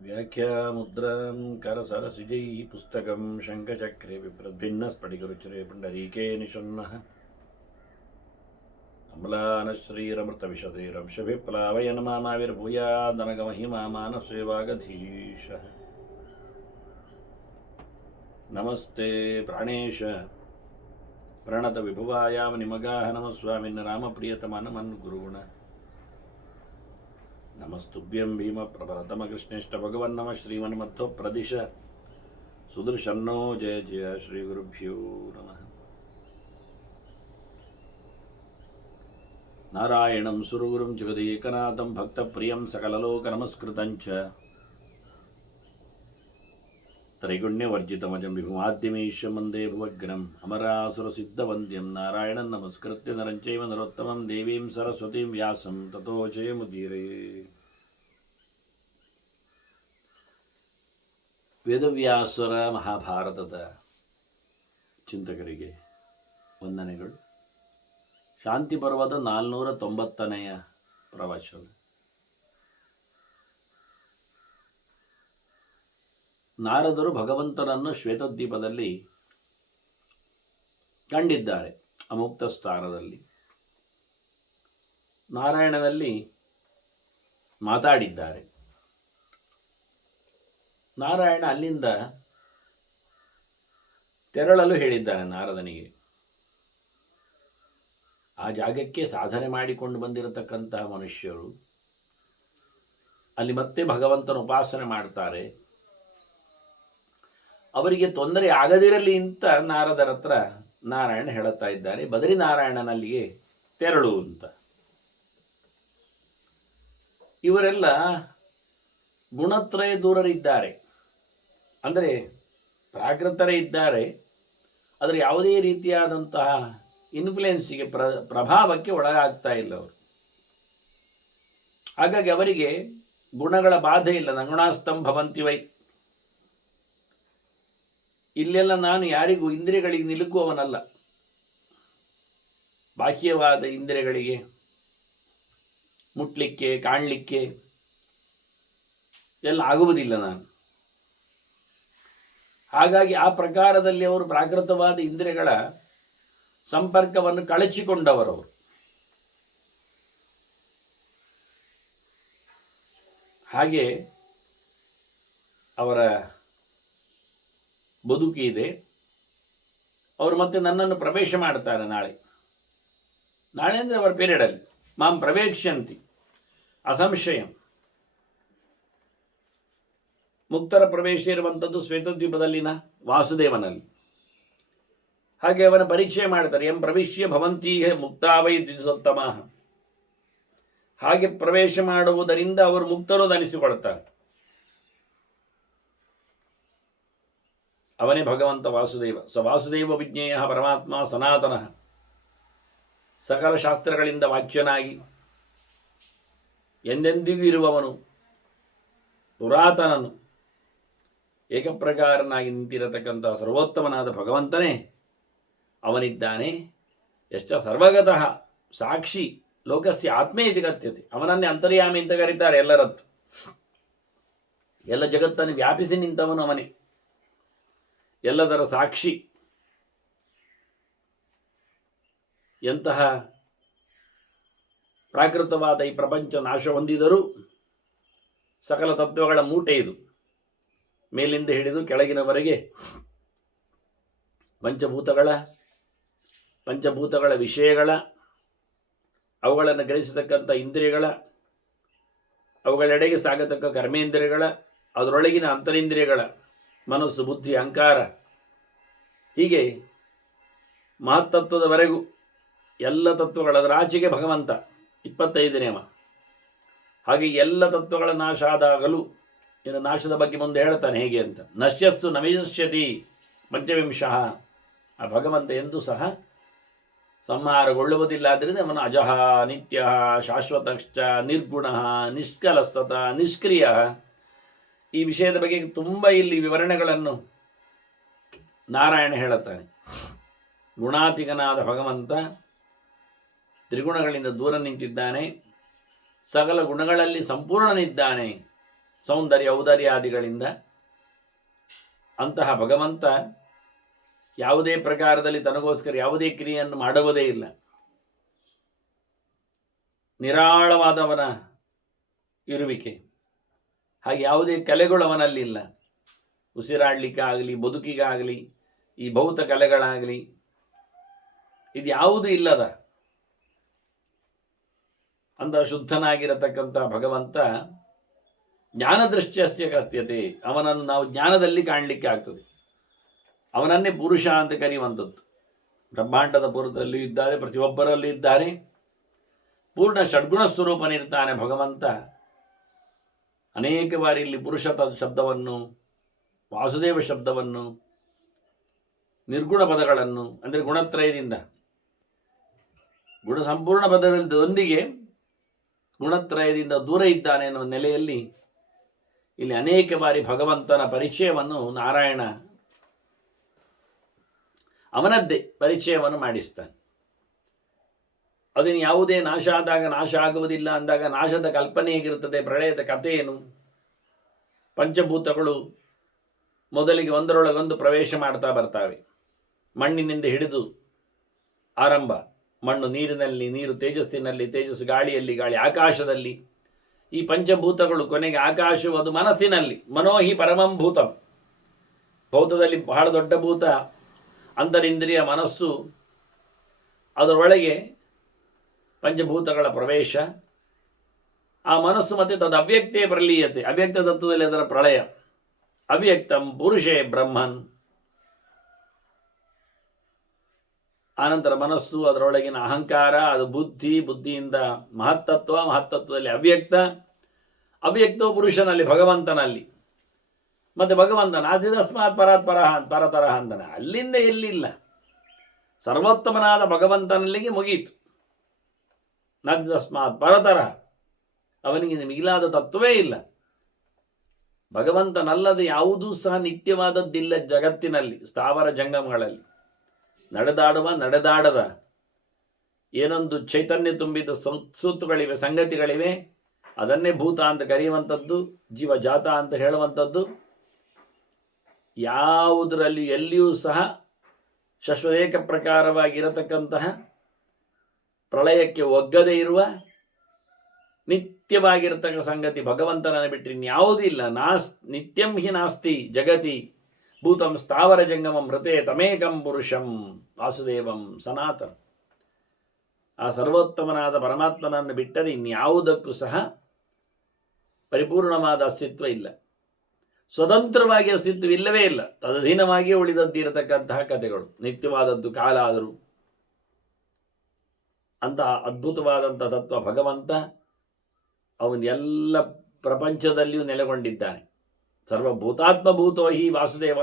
व्याख्यामुद्रां करसरसिजैः पुस्तकं शङ्खचक्रे विप्रद्भिन्नस्फटिकरुचिरे पुण्डरीके निषण्णः अम्लानश्रीरमृतविशदैरंशभिप्लावयन् मामाविर्भूयादनगमहिमा मानसे वागधीशः नमस्ते प्राणेश प्रणतविभुवायामनिमगाः नमः स्वामिन् रामप्रियतमनमन्गुरुगुण नमस्तुभ्यं भीमप्रभरतमकृष्णेष्ट भगवन् नमः श्रीमन्मध्व प्रदिश सुदर्शन्नो जय जय श्रीगुरुभ्यो नमः नारायणं सुरगुरुं जगदेकनाथं भक्तप्रियं सकललोकनमस्कृतं च त्रैगुण्यवर्जितमजं विभुमाद्यमीशं वन्दे भुवग्नम् अमरासुरसिद्धवन्द्यं नारायणं नमस्कृत्य नरं चैव नरोत्तमं देवीं सरस्वतीं व्यासं ततो जयमुदीरये. ವೇದವ್ಯಾಸರ ಮಹಾಭಾರತದ ಚಿಂತಕರಿಗೆ ವಂದನೆಗಳು. ಶಾಂತಿ ಪರ್ವದ 490ನೆಯ ಪ್ರವಚನ. ನಾರದರು ಭಗವಂತನನ್ನು ಶ್ವೇತದ್ವೀಪದಲ್ಲಿ ಕಂಡಿದ್ದಾರೆ. ಅಮುಕ್ತ ಸ್ಥಾನದಲ್ಲಿ ನಾರಾಯಣನಲ್ಲಿ ಮಾತಾಡಿದ್ದಾರೆ. ನಾರಾಯಣ ಅಲ್ಲಿಂದ ತೆರಳಲು ಹೇಳಿದ್ದಾನೆ ನಾರದನಿಗೆ. ಆ ಜಾಗಕ್ಕೆ ಸಾಧನೆ ಮಾಡಿಕೊಂಡು ಬಂದಿರತಕ್ಕಂತಹ ಮನುಷ್ಯರು ಅಲ್ಲಿ ಮತ್ತೆ ಭಗವಂತನ ಉಪಾಸನೆ ಮಾಡ್ತಾರೆ. ಅವರಿಗೆ ತೊಂದರೆ ಆಗದಿರಲಿ ಅಂತ ನಾರದರ ಹತ್ರ ನಾರಾಯಣ ಹೇಳುತ್ತಾ ಇದ್ದಾರೆ, ಬದರಿ ನಾರಾಯಣನಲ್ಲಿಗೆ ತೆರಳು ಅಂತ. ಇವರೆಲ್ಲ ಗುಣತ್ರಯ ದೂರರಿದ್ದಾರೆ, ಅಂದರೆ ಪ್ರಾಕೃತರೇ ಇದ್ದಾರೆ. ಆದರೆ ಯಾವುದೇ ರೀತಿಯಾದಂತಹ ಇನ್ಫ್ಲುಯೆನ್ಸಿಗೆ ಪ್ರಭಾವಕ್ಕೆ ಒಳಗಾಗ್ತಾ ಇಲ್ಲ ಅವರು. ಹಾಗಾಗಿ ಅವರಿಗೆ ಗುಣಗಳ ಬಾಧೆ ಇಲ್ಲ. ನಗುಣಾಸ್ತಂಭವಂತಿವೈ. ಇಲ್ಲೆಲ್ಲ ನಾನು ಯಾರಿಗೂ ಇಂದ್ರಿಯಗಳಿಗೆ ನಿಲುಕುವವನಲ್ಲ. ಬಾಹ್ಯವಾದ ಇಂದ್ರಿಯಗಳಿಗೆ ಮುಟ್ಲಿಕ್ಕೆ ಕಾಣಲಿಕ್ಕೆ ಎಲ್ಲ ಆಗುವುದಿಲ್ಲ ನಾನು. ಹಾಗಾಗಿ ಆ ಪ್ರಕಾರದಲ್ಲಿ ಅವರು ಪ್ರಾಕೃತವಾದ ಇಂದ್ರಿಯಗಳ ಸಂಪರ್ಕವನ್ನು ಕಳಚಿಕೊಂಡವರವರು. ಹಾಗೆ ಅವರ ಬದುಕಿದೆ. ಅವರು ಮತ್ತೆ ನನ್ನನ್ನು ಪ್ರವೇಶ ಮಾಡ್ತಾರೆ ನಾಳೆ ಅಂದರೆ ಅವರ ಪೀರಿಯಡಲ್ಲಿ. ಮಾಂ ಪ್ರವೇಶ್ಯಂತಿ ಅಸಂಶಯಂ. ಮುಕ್ತರ ಪ್ರವೇಶ ಇರುವಂಥದ್ದು ಶ್ವೇತದ್ವೀಪದಲ್ಲಿನ ವಾಸುದೇವನಲ್ಲಿ. ಹಾಗೆ ಅವನ ಪರಿಚಯ ಮಾಡ್ತಾರೆ. ಎಂ ಪ್ರವಿಶ್ಯ ಭವಂತಿ ಮುಕ್ತಾವೈ ದ್ವಿಜೋತ್ತಮಃ. ಹಾಗೆ ಪ್ರವೇಶ ಮಾಡುವುದರಿಂದ ಅವರು ಮುಕ್ತರು ಅನಿಸಿಕೊಳ್ತಾರೆ. ಅವನೇ ಭಗವಂತ ವಾಸುದೇವ. ಸ ವಾಸುದೇವ ವಿಜ್ಞೇಯ ಪರಮಾತ್ಮ ಸನಾತನ. ಸಕಲ ಶಾಸ್ತ್ರಗಳಿಂದ ವಾಚ್ಯನಾಗಿ ಎಂದೆಂದಿಗೂ ಇರುವವನು, ಪುರಾತನನು, ಏಕಪ್ರಕಾರನಾಗಿ ನಿಂತಿರತಕ್ಕಂಥ ಸರ್ವೋತ್ತಮನಾದ ಭಗವಂತನೇ ಅವನಿದ್ದಾನೆ. ಎಷ್ಟ ಸರ್ವಗತಃ ಸಾಕ್ಷಿ ಲೋಕಸ್ಯ ಆತ್ಮೇ ಇತಿ ಕಥ್ಯತೆ. ಅವನನ್ನೇ ಅಂತರ್ಯಾಮಿ ಅಂತ ಕರೀತಾರೆ ಎಲ್ಲರದ್ದು. ಎಲ್ಲ ಜಗತ್ತನ್ನು ವ್ಯಾಪಿಸಿ ನಿಂತವನು ಅವನೇ, ಎಲ್ಲದರ ಸಾಕ್ಷಿ. ಎಂತಹ ಪ್ರಾಕೃತವಾದ ಈ ಪ್ರಪಂಚ ನಾಶ ಹೊಂದಿದರೂ ಸಕಲ ತತ್ವಗಳ ಮೂಟೆ ಇದು. ಮೇಲಿಂದ ಹಿಡಿದು ಕೆಳಗಿನವರೆಗೆ ಪಂಚಭೂತಗಳ ವಿಷಯಗಳ, ಅವುಗಳನ್ನು ಗ್ರಹಿಸತಕ್ಕಂಥ ಇಂದ್ರಿಯಗಳ, ಅವುಗಳೆಡೆಗೆ ಸಾಗತಕ್ಕ ಕರ್ಮೇಂದ್ರಿಯಗಳ, ಅದರೊಳಗಿನ ಅಂತರಿಂದ್ರಿಯಗಳ, ಮನಸ್ಸು, ಬುದ್ಧಿ, ಅಹಂಕಾರ, ಹೀಗೆ ಮಹತ್ತತ್ವದವರೆಗೂ ಎಲ್ಲ ತತ್ವಗಳ, ಅದರ ಆಚೆಗೆ ಭಗವಂತ 25 ನೇಮ. ಹಾಗೆ ಎಲ್ಲ ತತ್ವಗಳ ನಾಶ ಆದಾಗಲೂ ಇನ್ನು ನಾಶದ ಬಗ್ಗೆ ಮುಂದೆ ಹೇಳ್ತಾನೆ ಹೇಗೆ ಅಂತ. ನಶ್ಯಸ್ಸು ನವಿನಶ್ಯತಿ ಪಂಚವಿಂಶಃ. ಆ ಭಗವಂತ ಎಂದೂ ಸಹ ಸಂಹಾರಗೊಳ್ಳುವುದಿಲ್ಲ. ಆದ್ದರಿಂದ ಅವನು ಅಜಃ, ನಿತ್ಯ, ಶಾಶ್ವತಶ್ಚ, ನಿರ್ಗುಣ, ನಿಷ್ಕಲಸ್ತತ, ನಿಷ್ಕ್ರಿಯ. ಈ ವಿಷಯದ ಬಗ್ಗೆ ತುಂಬ ಇಲ್ಲಿ ವಿವರಣೆಗಳನ್ನು ನಾರಾಯಣ ಹೇಳುತ್ತಾನೆ. ಗುಣಾತಿಗನಾದ ಭಗವಂತ ತ್ರಿಗುಣಗಳಿಂದ ದೂರ ನಿಂತಿದ್ದಾನೆ. ಸಕಲ ಗುಣಗಳಲ್ಲಿ ಸಂಪೂರ್ಣನಿದ್ದಾನೆ. ಸೌಂದರ್ಯ ಔದಾರ್ಯಾದಿಗಳಿಂದ ಅಂತಹ ಭಗವಂತ ಯಾವುದೇ ಪ್ರಕಾರದಲ್ಲಿ ತನಗೋಸ್ಕರ ಯಾವುದೇ ಕ್ರಿಯೆಯನ್ನು ಮಾಡುವುದೇ ಇಲ್ಲ. ನಿರಾಳವಾದವನ ಇರುವಿಕೆ. ಹಾಗೆ ಯಾವುದೇ ಕಲೆಗಳು ಅವನಲ್ಲಿಲ್ಲ. ಉಸಿರಾಡಲಿಕ್ಕಾಗಲಿ, ಬದುಕಿಗಾಗಲಿ, ಈ ಭೌತ ಕಲೆಗಳಾಗಲಿ ಇದು ಯಾವುದೂ ಇಲ್ಲದ ಅಂತ ಶುದ್ಧನಾಗಿರತಕ್ಕಂಥ ಭಗವಂತ ಜ್ಞಾನದೃಷ್ಟ್ಯಸ್ಯ ಕಥ್ಯತೆ. ಅವನನ್ನು ನಾವು ಜ್ಞಾನದಲ್ಲಿ ಕಾಣಲಿಕ್ಕೆ ಆಗ್ತದೆ. ಅವನನ್ನೇ ಪುರುಷ ಅಂತ ಕರೆಯುವಂಥದ್ದು. ಬ್ರಹ್ಮಾಂಡದ ಪುರದಲ್ಲಿಯೂ ಇದ್ದಾರೆ, ಪ್ರತಿಯೊಬ್ಬರಲ್ಲೂ ಇದ್ದಾರೆ. ಪೂರ್ಣ ಷಡ್ಗುಣ ಸ್ವರೂಪನಿರ್ತಾನೆ ಭಗವಂತ. ಅನೇಕ ಬಾರಿ ಇಲ್ಲಿ ಪುರುಷ ಶಬ್ದವನ್ನು, ವಾಸುದೇವ ಶಬ್ದವನ್ನು, ನಿರ್ಗುಣ ಪದಗಳನ್ನು ಅಂದರೆ ಗುಣತ್ರಯದಿಂದ ಗುಣ ಸಂಪೂರ್ಣ ಪದಗಳೊಂದಿಗೆ ಗುಣತ್ರಯದಿಂದ ದೂರ ಇದ್ದಾನೆ ಎನ್ನುವ ನೆಲೆಯಲ್ಲಿ ಇಲ್ಲಿ ಅನೇಕ ಬಾರಿ ಭಗವಂತನ ಪರಿಚಯವನ್ನು ನಾರಾಯಣ ಅವನದ್ದೇ ಪರಿಚಯವನ್ನು ಮಾಡಿಸ್ತಾನೆ. ಅದನ್ನು ಯಾವುದೇ ನಾಶ ಆದಾಗ ನಾಶ ಆಗುವುದಿಲ್ಲ ಅಂದಾಗ ನಾಶದ ಕಲ್ಪನೆ ಹೇಗಿರುತ್ತದೆ, ಪ್ರಳಯದ ಕಥೆ ಏನು? ಪಂಚಭೂತಗಳು ಮೊದಲಿಗೆ ಒಂದರೊಳಗೊಂದು ಪ್ರವೇಶ ಮಾಡ್ತಾ ಬರ್ತಾವೆ. ಮಣ್ಣಿನಿಂದ ಹಿಡಿದು ಆರಂಭ, ಮಣ್ಣು ನೀರಿನಲ್ಲಿ, ನೀರು ತೇಜಸ್ಸಿನಲ್ಲಿ, ತೇಜಸ್ಸು ಗಾಳಿಯಲ್ಲಿ, ಗಾಳಿ ಆಕಾಶದಲ್ಲಿ, ಈ ಪಂಚಭೂತಗಳು ಕೊನೆಗೆ ಆಕಾಶವು ಅದು ಮನಸ್ಸಿನಲ್ಲಿ. ಮನೋಹಿ ಪರಮಂ ಭೂತಂ. ಭೌತದಲ್ಲಿ ಬಹಳ ದೊಡ್ಡ ಭೂತ ಅಂತರಿಂದ್ರಿಯ ಮನಸ್ಸು. ಅದರೊಳಗೆ ಪಂಚಭೂತಗಳ ಪ್ರವೇಶ. ಆ ಮನಸ್ಸು ಮತ್ತೆ ತದ ಅವ್ಯಕ್ತೇ ಪ್ರಲೀಯತೆ. ಅವ್ಯಕ್ತ ತತ್ವದಲ್ಲಿ ಅದರ ಪ್ರಳಯ. ಅವ್ಯಕ್ತಂ ಪುರುಷೇ ಬ್ರಹ್ಮನ್. ಆನಂತರ ಮನಸ್ಸು, ಅದರೊಳಗಿನ ಅಹಂಕಾರ, ಅದು ಬುದ್ಧಿ, ಬುದ್ಧಿಯಿಂದ ಮಹತ್ತತ್ವ, ಮಹತ್ತತ್ವದಲ್ಲಿ ಅವ್ಯಕ್ತ, ಅವ್ಯಕ್ತವು ಪುರುಷನಲ್ಲಿ, ಭಗವಂತನಲ್ಲಿ. ಮತ್ತು ಭಗವಂತ ನಾಸಿದಸ್ಮಾತ್ ಪರತರಹ ಅಂತಾನೆ. ಅಲ್ಲಿಂದ ಎಲ್ಲಿಲ್ಲ, ಸರ್ವೋತ್ತಮನಾದ ಭಗವಂತನಲ್ಲಿಗೆ ಮುಗಿಯಿತು. ನಾಸಿದಸ್ಮಾತ್ ಪರತರಹ, ಅವನಿಗೆ ಮಿಗಿಲಾದ ತತ್ವವೇ ಇಲ್ಲ. ಭಗವಂತನಲ್ಲದೆ ಯಾವುದೂ ಸಹ ನಿತ್ಯವಾದದ್ದಿಲ್ಲ ಜಗತ್ತಿನಲ್ಲಿ, ಸ್ಥಾವರ ಜಂಗಮಗಳಲ್ಲಿ. ನಡೆದಾಡುವ, ನಡೆದಾಡದ ಏನೊಂದು ಚೈತನ್ಯ ತುಂಬಿದ ಸೂತುಗಳಿವೆ, ಸಂಗತಿಗಳಿವೆ. ಅದನ್ನೇ ಭೂತ ಅಂತ ಕರೆಯುವಂಥದ್ದು, ಜೀವಜಾತ ಅಂತ ಹೇಳುವಂಥದ್ದು. ಯಾವುದರಲ್ಲಿ ಎಲ್ಲಿಯೂ ಸಹ ಶಶ್ವದೇಕ ಪ್ರಕಾರವಾಗಿರತಕ್ಕಂತಹ ಪ್ರಳಯಕ್ಕೆ ಒಗ್ಗದೇ ಇರುವ ನಿತ್ಯವಾಗಿರತಕ್ಕ ಸಂಗತಿ ಭಗವಂತನನ್ನು ಬಿಟ್ಟರೆ ಇನ್ಯಾವುದೂ ಇಲ್ಲ. ನಿತ್ಯಂ ಹಿ ನಾಸ್ತಿ ಜಗತಿ ಭೂತಂ ಸ್ಥಾವರ ಜಂಗಮಂ ಮೃತೆ ತಮೇಕಂ ಪುರುಷಂ ವಾಸುದೇವಂ ಸನಾತನ. ಆ ಸರ್ವೋತ್ತಮನಾದ ಪರಮಾತ್ಮನನ್ನು ಬಿಟ್ಟರೆ ಇನ್ಯಾವುದಕ್ಕೂ ಸಹ ಪರಿಪೂರ್ಣವಾದ ಅಸ್ತಿತ್ವ ಇಲ್ಲ. ಸ್ವತಂತ್ರವಾಗಿ ಅಸ್ತಿತ್ವವಿಲ್ಲವೇ ಇಲ್ಲ. ತದಧೀನವಾಗಿಯೇ ಉಳಿದದ್ದಿರತಕ್ಕಂತಹ ಕಥೆಗಳು, ನಿತ್ಯವಾದದ್ದು ಕಾಲ ಆದರೂ. ಅಂತಹ ಅದ್ಭುತವಾದಂಥ ತತ್ವ ಭಗವಂತ. ಅವನು ಎಲ್ಲ ಪ್ರಪಂಚದಲ್ಲಿಯೂ ನೆಲೆಗೊಂಡಿದ್ದಾನೆ. ಸರ್ವಭೂತಾತ್ಮಭೂತೋ ಹಿ ವಾಸುದೇವ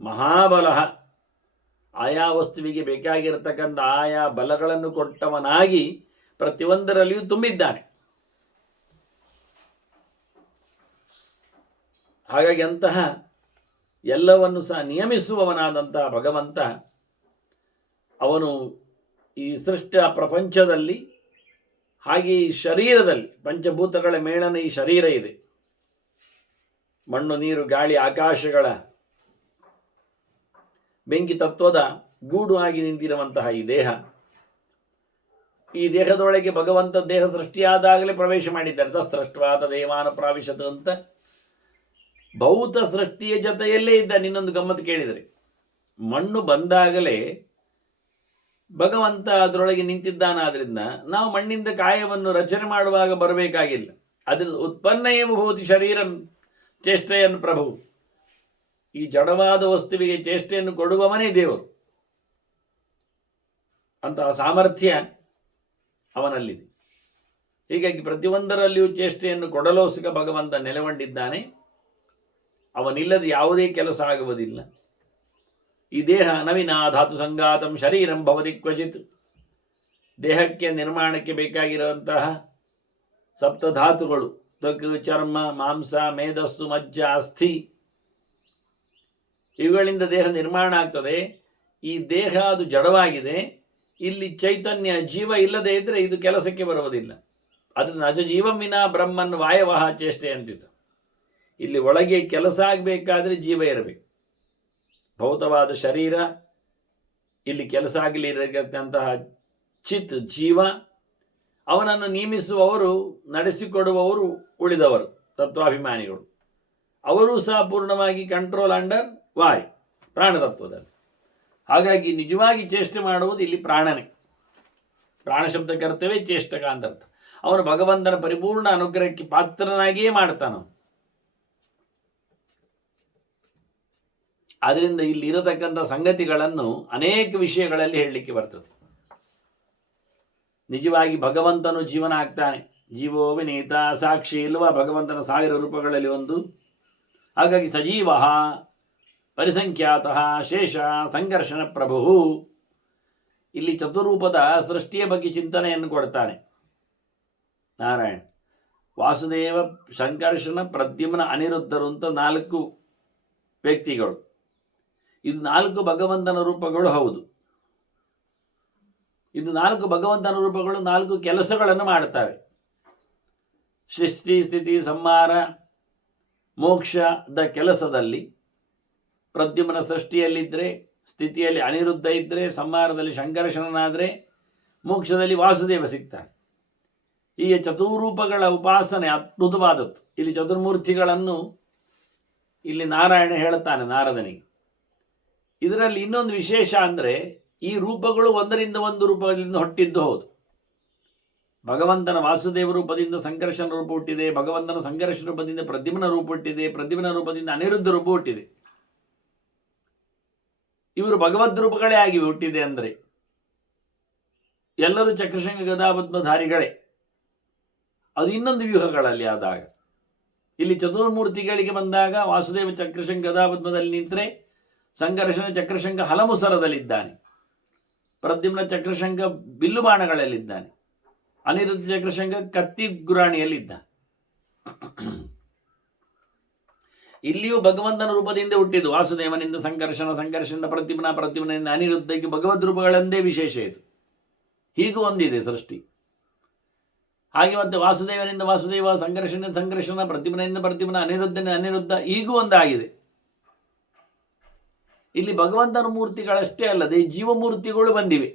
ಮಹಾಬಲ. ಆಯಾ ವಸ್ತುವಿಗೆ ಬೇಕಾಗಿರತಕ್ಕಂಥ ಆಯಾ ಬಲಗಳನ್ನು ಕೊಟ್ಟವನಾಗಿ ಪ್ರತಿಯೊಂದರಲ್ಲಿಯೂ ತುಂಬಿದ್ದಾನೆ. ಹಾಗಾಗಿ ಅಂತಹ ಎಲ್ಲವನ್ನು ಸಹ ನಿಯಮಿಸುವವನಾದಂತಹ ಭಗವಂತ ಅವನು ಈ ಸೃಷ್ಟ ಪ್ರಪಂಚದಲ್ಲಿ, ಹಾಗೆ ಈ ಶರೀರದಲ್ಲಿ, ಪಂಚಭೂತಗಳ ಮೇಳನ ಈ ಶರೀರ ಇದೆ. ಮಣ್ಣು, ನೀರು, ಗಾಳಿ, ಆಕಾಶಗಳ ಬೆಂಕಿ ತತ್ವದ ಗೂಡು ಆಗಿ ನಿಂತಿರುವಂತಹ ಈ ದೇಹ. ಈ ದೇಹದೊಳಗೆ ಭಗವಂತ ದೇಹ ಸೃಷ್ಟಿಯಾದಾಗಲೇ ಪ್ರವೇಶ ಮಾಡಿದ್ದಾರೆ. ತತ್ಸೃಷ್ಟ್ವಾ ತದೇವಾನ ಪ್ರಾವಿಶತ್ ಅಂತ ಭೌತ ಸೃಷ್ಟಿಯ ಜೊತೆಯಲ್ಲೇ ಇದ್ದ. ಇನ್ನೊಂದು ಗಮ್ಮತ್ತು ಕೇಳಿದರೆ, ಮಣ್ಣು ಬಂದಾಗಲೇ ಭಗವಂತ ಅದರೊಳಗೆ ನಿಂತಿದ್ದಾನಾದ್ರಿಂದ ನಾವು ಮಣ್ಣಿಂದ ಕಾಯವನ್ನು ರಚನೆ ಮಾಡುವಾಗ ಬರಬೇಕಾಗಿಲ್ಲ. ಅದ್ರ ಉತ್ಪನ್ನ ಏವ ಭೂತಿ ಶರೀರಂ ಚೇಷ್ಟೆಯನ್ನು ಪ್ರಭು. ಈ ಜಡವಾದ ವಸ್ತುವಿಗೆ ಚೇಷ್ಟೆಯನ್ನು ಕೊಡುವವನೇ ದೇವರು. ಅಂತಹ ಸಾಮರ್ಥ್ಯ ಅವನಲ್ಲಿದೆ. ಹೀಗಾಗಿ ಪ್ರತಿಯೊಂದರಲ್ಲಿಯೂ ಚೇಷ್ಟೆಯನ್ನು ಕೊಡಲೋಸ್ಕರ ಭಗವಂತ ನೆಲೆಗೊಂಡಿದ್ದಾನೆ. ಅವನಿಲ್ಲದೆ ಯಾವುದೇ ಕೆಲಸ ಆಗುವುದಿಲ್ಲ. ಈ ದೇಹ ನವೀನ ಧಾತು ಸಂಗಾತಂ ಶರೀರಂ ಭವತಿ ಕ್ವಚಿತ್. ದೇಹಕ್ಕೆ ನಿರ್ಮಾಣಕ್ಕೆ ಬೇಕಾಗಿರುವಂತಹ ಸಪ್ತಧಾತುಗಳು, ತ್ವಕ್, ಚರ್ಮ, ಮಾಂಸ, ಮೇಧಸ್ಸು, ಮಜ್ಜ, ಅಸ್ಥಿ, ಇವುಗಳಿಂದ ದೇಹ ನಿರ್ಮಾಣ ಆಗ್ತದೆ. ಈ ದೇಹ ಅದು ಜಡವಾಗಿದೆ. ಇಲ್ಲಿ ಚೈತನ್ಯ, ಜೀವ ಇಲ್ಲದೆ ಇದ್ದರೆ ಇದು ಕೆಲಸಕ್ಕೆ ಬರುವುದಿಲ್ಲ. ಅದು ನಜ ಜೀವಂ ವಿನಾ ಬ್ರಹ್ಮನ್ ವಾಯವಹ ಚೇಷ್ಟೆ ಅಂತಿತ್ತು. ಇಲ್ಲಿ ಒಳಗೆ ಕೆಲಸ ಆಗಬೇಕಾದ್ರೆ ಜೀವ ಇರಬೇಕು. ಭೌತವಾದ ಶರೀರ, ಇಲ್ಲಿ ಕೆಲಸ ಆಗಲಿರತಕ್ಕಂತಹ ಚಿತ್ ಜೀವ, ಅವನನ್ನು ನೇಮಿಸುವವರು, ನಡೆಸಿಕೊಡುವವರು ಉಳಿದವರು ತತ್ವಾಭಿಮಾನಿಗಳು. ಅವರೂ ಸಹ ಪೂರ್ಣವಾಗಿ ಕಂಟ್ರೋಲ್ ಅಂಡರ್ ವಾಯ್, ಪ್ರಾಣತತ್ವದಲ್ಲಿ. ಹಾಗಾಗಿ ನಿಜವಾಗಿ ಚೇಷ್ಟೆ ಮಾಡುವುದು ಇಲ್ಲಿ ಪ್ರಾಣನೇ. ಪ್ರಾಣ ಶಬ್ದ ಕರ್ತವ್ಯ ಚೇಷ್ಟಕ ಅಂತರ್ಥ. ಅವನು ಭಗವಂತನ ಪರಿಪೂರ್ಣ ಅನುಗ್ರಹಕ್ಕೆ ಪಾತ್ರನಾಗಿಯೇ ಮಾಡ್ತಾನು. ಆದ್ದರಿಂದ ಇಲ್ಲಿ ಇರತಕ್ಕಂಥ ಸಂಗತಿಗಳನ್ನು ಅನೇಕ ವಿಷಯಗಳಲ್ಲಿ ಹೇಳಲಿಕ್ಕೆ ಬರ್ತದೆ. ನಿಜವಾಗಿ ಭಗವಂತನು ಜೀವನ ಆಗ್ತಾನೆ. ಜೀವೋ ವಿನೀತ ಸಾಕ್ಷಿ ಇಲ್ವಾ ಭಗವಂತನ 1000 ರೂಪಗಳಲ್ಲಿ ಒಂದು. ಹಾಗಾಗಿ ಸಜೀವ ಪರಿಸಂಖ್ಯಾತಃ ಶೇಷ ಸಂಘರ್ಷಣ ಪ್ರಭು. ಇಲ್ಲಿ ಚತುರೂಪದ ಸೃಷ್ಟಿಯ ಬಗ್ಗೆ ಚಿಂತನೆಯನ್ನು ಕೊಡ್ತಾನೆ ನಾರಾಯಣ. ವಾಸುದೇವ, ಸಂಕರ್ಷಣ, ಪ್ರದ್ಯುಮ್ನ, ಅನಿರುದ್ಧರು ಅಂತ 4 ವ್ಯಕ್ತಿಗಳು. ಇದು 4 ಭಗವಂತನ ರೂಪಗಳು. ಹೌದು, ಇದು 4 ಭಗವಂತನ ರೂಪಗಳು 4 ಕೆಲಸಗಳನ್ನು ಮಾಡುತ್ತವೆ. ಸೃಷ್ಟಿ, ಸ್ಥಿತಿ, ಸಂಹಾರ, ಮೋಕ್ಷದ ಕೆಲಸದಲ್ಲಿ ಪ್ರದ್ಯುಮ್ನ ಸೃಷ್ಟಿಯಲ್ಲಿದ್ದರೆ, ಸ್ಥಿತಿಯಲ್ಲಿ ಅನಿರುದ್ಧ ಇದ್ದರೆ, ಸಂಹಾರದಲ್ಲಿ ಸಂಕರ್ಷಣನಾದರೆ, ಮೋಕ್ಷದಲ್ಲಿ ವಾಸುದೇವ ಸಿಗ್ತಾನೆ. ಹೀಗೆ ಚತುರ್ರೂಪಗಳ ಉಪಾಸನೆ ಅದ್ಭುತವಾದದ್ದು. ಇಲ್ಲಿ ಚತುರ್ಮೂರ್ತಿಗಳನ್ನು ಇಲ್ಲಿ ನಾರಾಯಣ ಹೇಳುತ್ತಾನೆ ನಾರದನಿಗೆ. ಇದರಲ್ಲಿ ಇನ್ನೊಂದು ವಿಶೇಷ ಅಂದರೆ, ಈ ರೂಪಗಳು ಒಂದರಿಂದ ಒಂದು ರೂಪದಿಂದ ಹುಟ್ಟಿದ್ದು. ಹೌದು, ಭಗವಂತನ ವಾಸುದೇವ ರೂಪದಿಂದ ಸಂಕರ್ಷಣ ರೂಪ ಹುಟ್ಟಿದೆ, ಭಗವಂತನ ಸಂಕರ್ಷಣ ರೂಪದಿಂದ ಪ್ರದ್ಯುಮ್ನ ರೂಪ ಹುಟ್ಟಿದೆ, ಪ್ರದ್ಯುಮ್ನ ರೂಪದಿಂದ ಅನಿರುದ್ಧ ರೂಪ ಹುಟ್ಟಿದೆ. ಇವರು ಭಗವದ್ ರೂಪಗಳೇ ಆಗಿವೆ. ಹುಟ್ಟಿದೆ ಅಂದರೆ ಎಲ್ಲರೂ ಚಕ್ರಶಂಗ ಗದಾಪದ್ಮಧಾರಿಗಳೇ. ಅದು ಇನ್ನೊಂದು ವ್ಯೂಹಗಳಲ್ಲಿ ಆದಾಗ. ಇಲ್ಲಿ ಚತುರ್ಮೂರ್ತಿಗಳಿಗೆ ಬಂದಾಗ ವಾಸುದೇವ ಚಕ್ರಶಂಗ ಗದಾಪದ್ಮದಲ್ಲಿ ನಿಂತರೆ, ಸಂಕರ್ಷಣ ಚಕ್ರಶಂಗ ಹಲಮುಸರದಲ್ಲಿದ್ದಾನೆ, ಪ್ರದ್ಯುಮ್ನ ಚಕ್ರಶಂಗ ಬಿಲ್ಲುಬಾಣಗಳಲ್ಲಿದ್ದಾನೆ, ಅನಿರುದ್ಧ ಚಕ್ರಶಂಗ ಕತ್ತಿ ಗುರಾಣಿಯಲ್ಲಿದ್ದಾನೆ. ಇಲ್ಲಿಯೂ ಭಗವಂತನ ರೂಪದಿಂದ ಹುಟ್ಟಿದ್ದು. ವಾಸುದೇವನಿಂದ ಸಂಕರ್ಷಣ, ಸಂಕರ್ಷಣ ಪ್ರದ್ಯುಮ್ನ, ಪ್ರದ್ಯುಮ್ನಿಂದ ಅನಿರುದ್ಧಕ್ಕೆ ಭಗವದ್ ರೂಪಗಳೆಂದೇ ವಿಶೇಷ ಇದು. ಹೀಗೂ ಒಂದಿದೆ ಸೃಷ್ಟಿ. ಹಾಗೆ ಮತ್ತೆ ವಾಸುದೇವನಿಂದ ವಾಸುದೇವ, ಸಂಕರ್ಷಣ ಸಂಕರ್ಷಣ, ಪ್ರದ್ಯುಮ್ನಿಂದ ಪ್ರದ್ಯುಮ್ನ, ಅನಿರುದ್ಧನ ಅನಿರುದ್ಧ, ಹೀಗೂ ಒಂದಾಗಿದೆ. ಇಲ್ಲಿ ಭಗವಂತನ ಮೂರ್ತಿಗಳಷ್ಟೇ ಅಲ್ಲದೆ ಜೀವಮೂರ್ತಿಗಳು ಬಂದಿವೆ.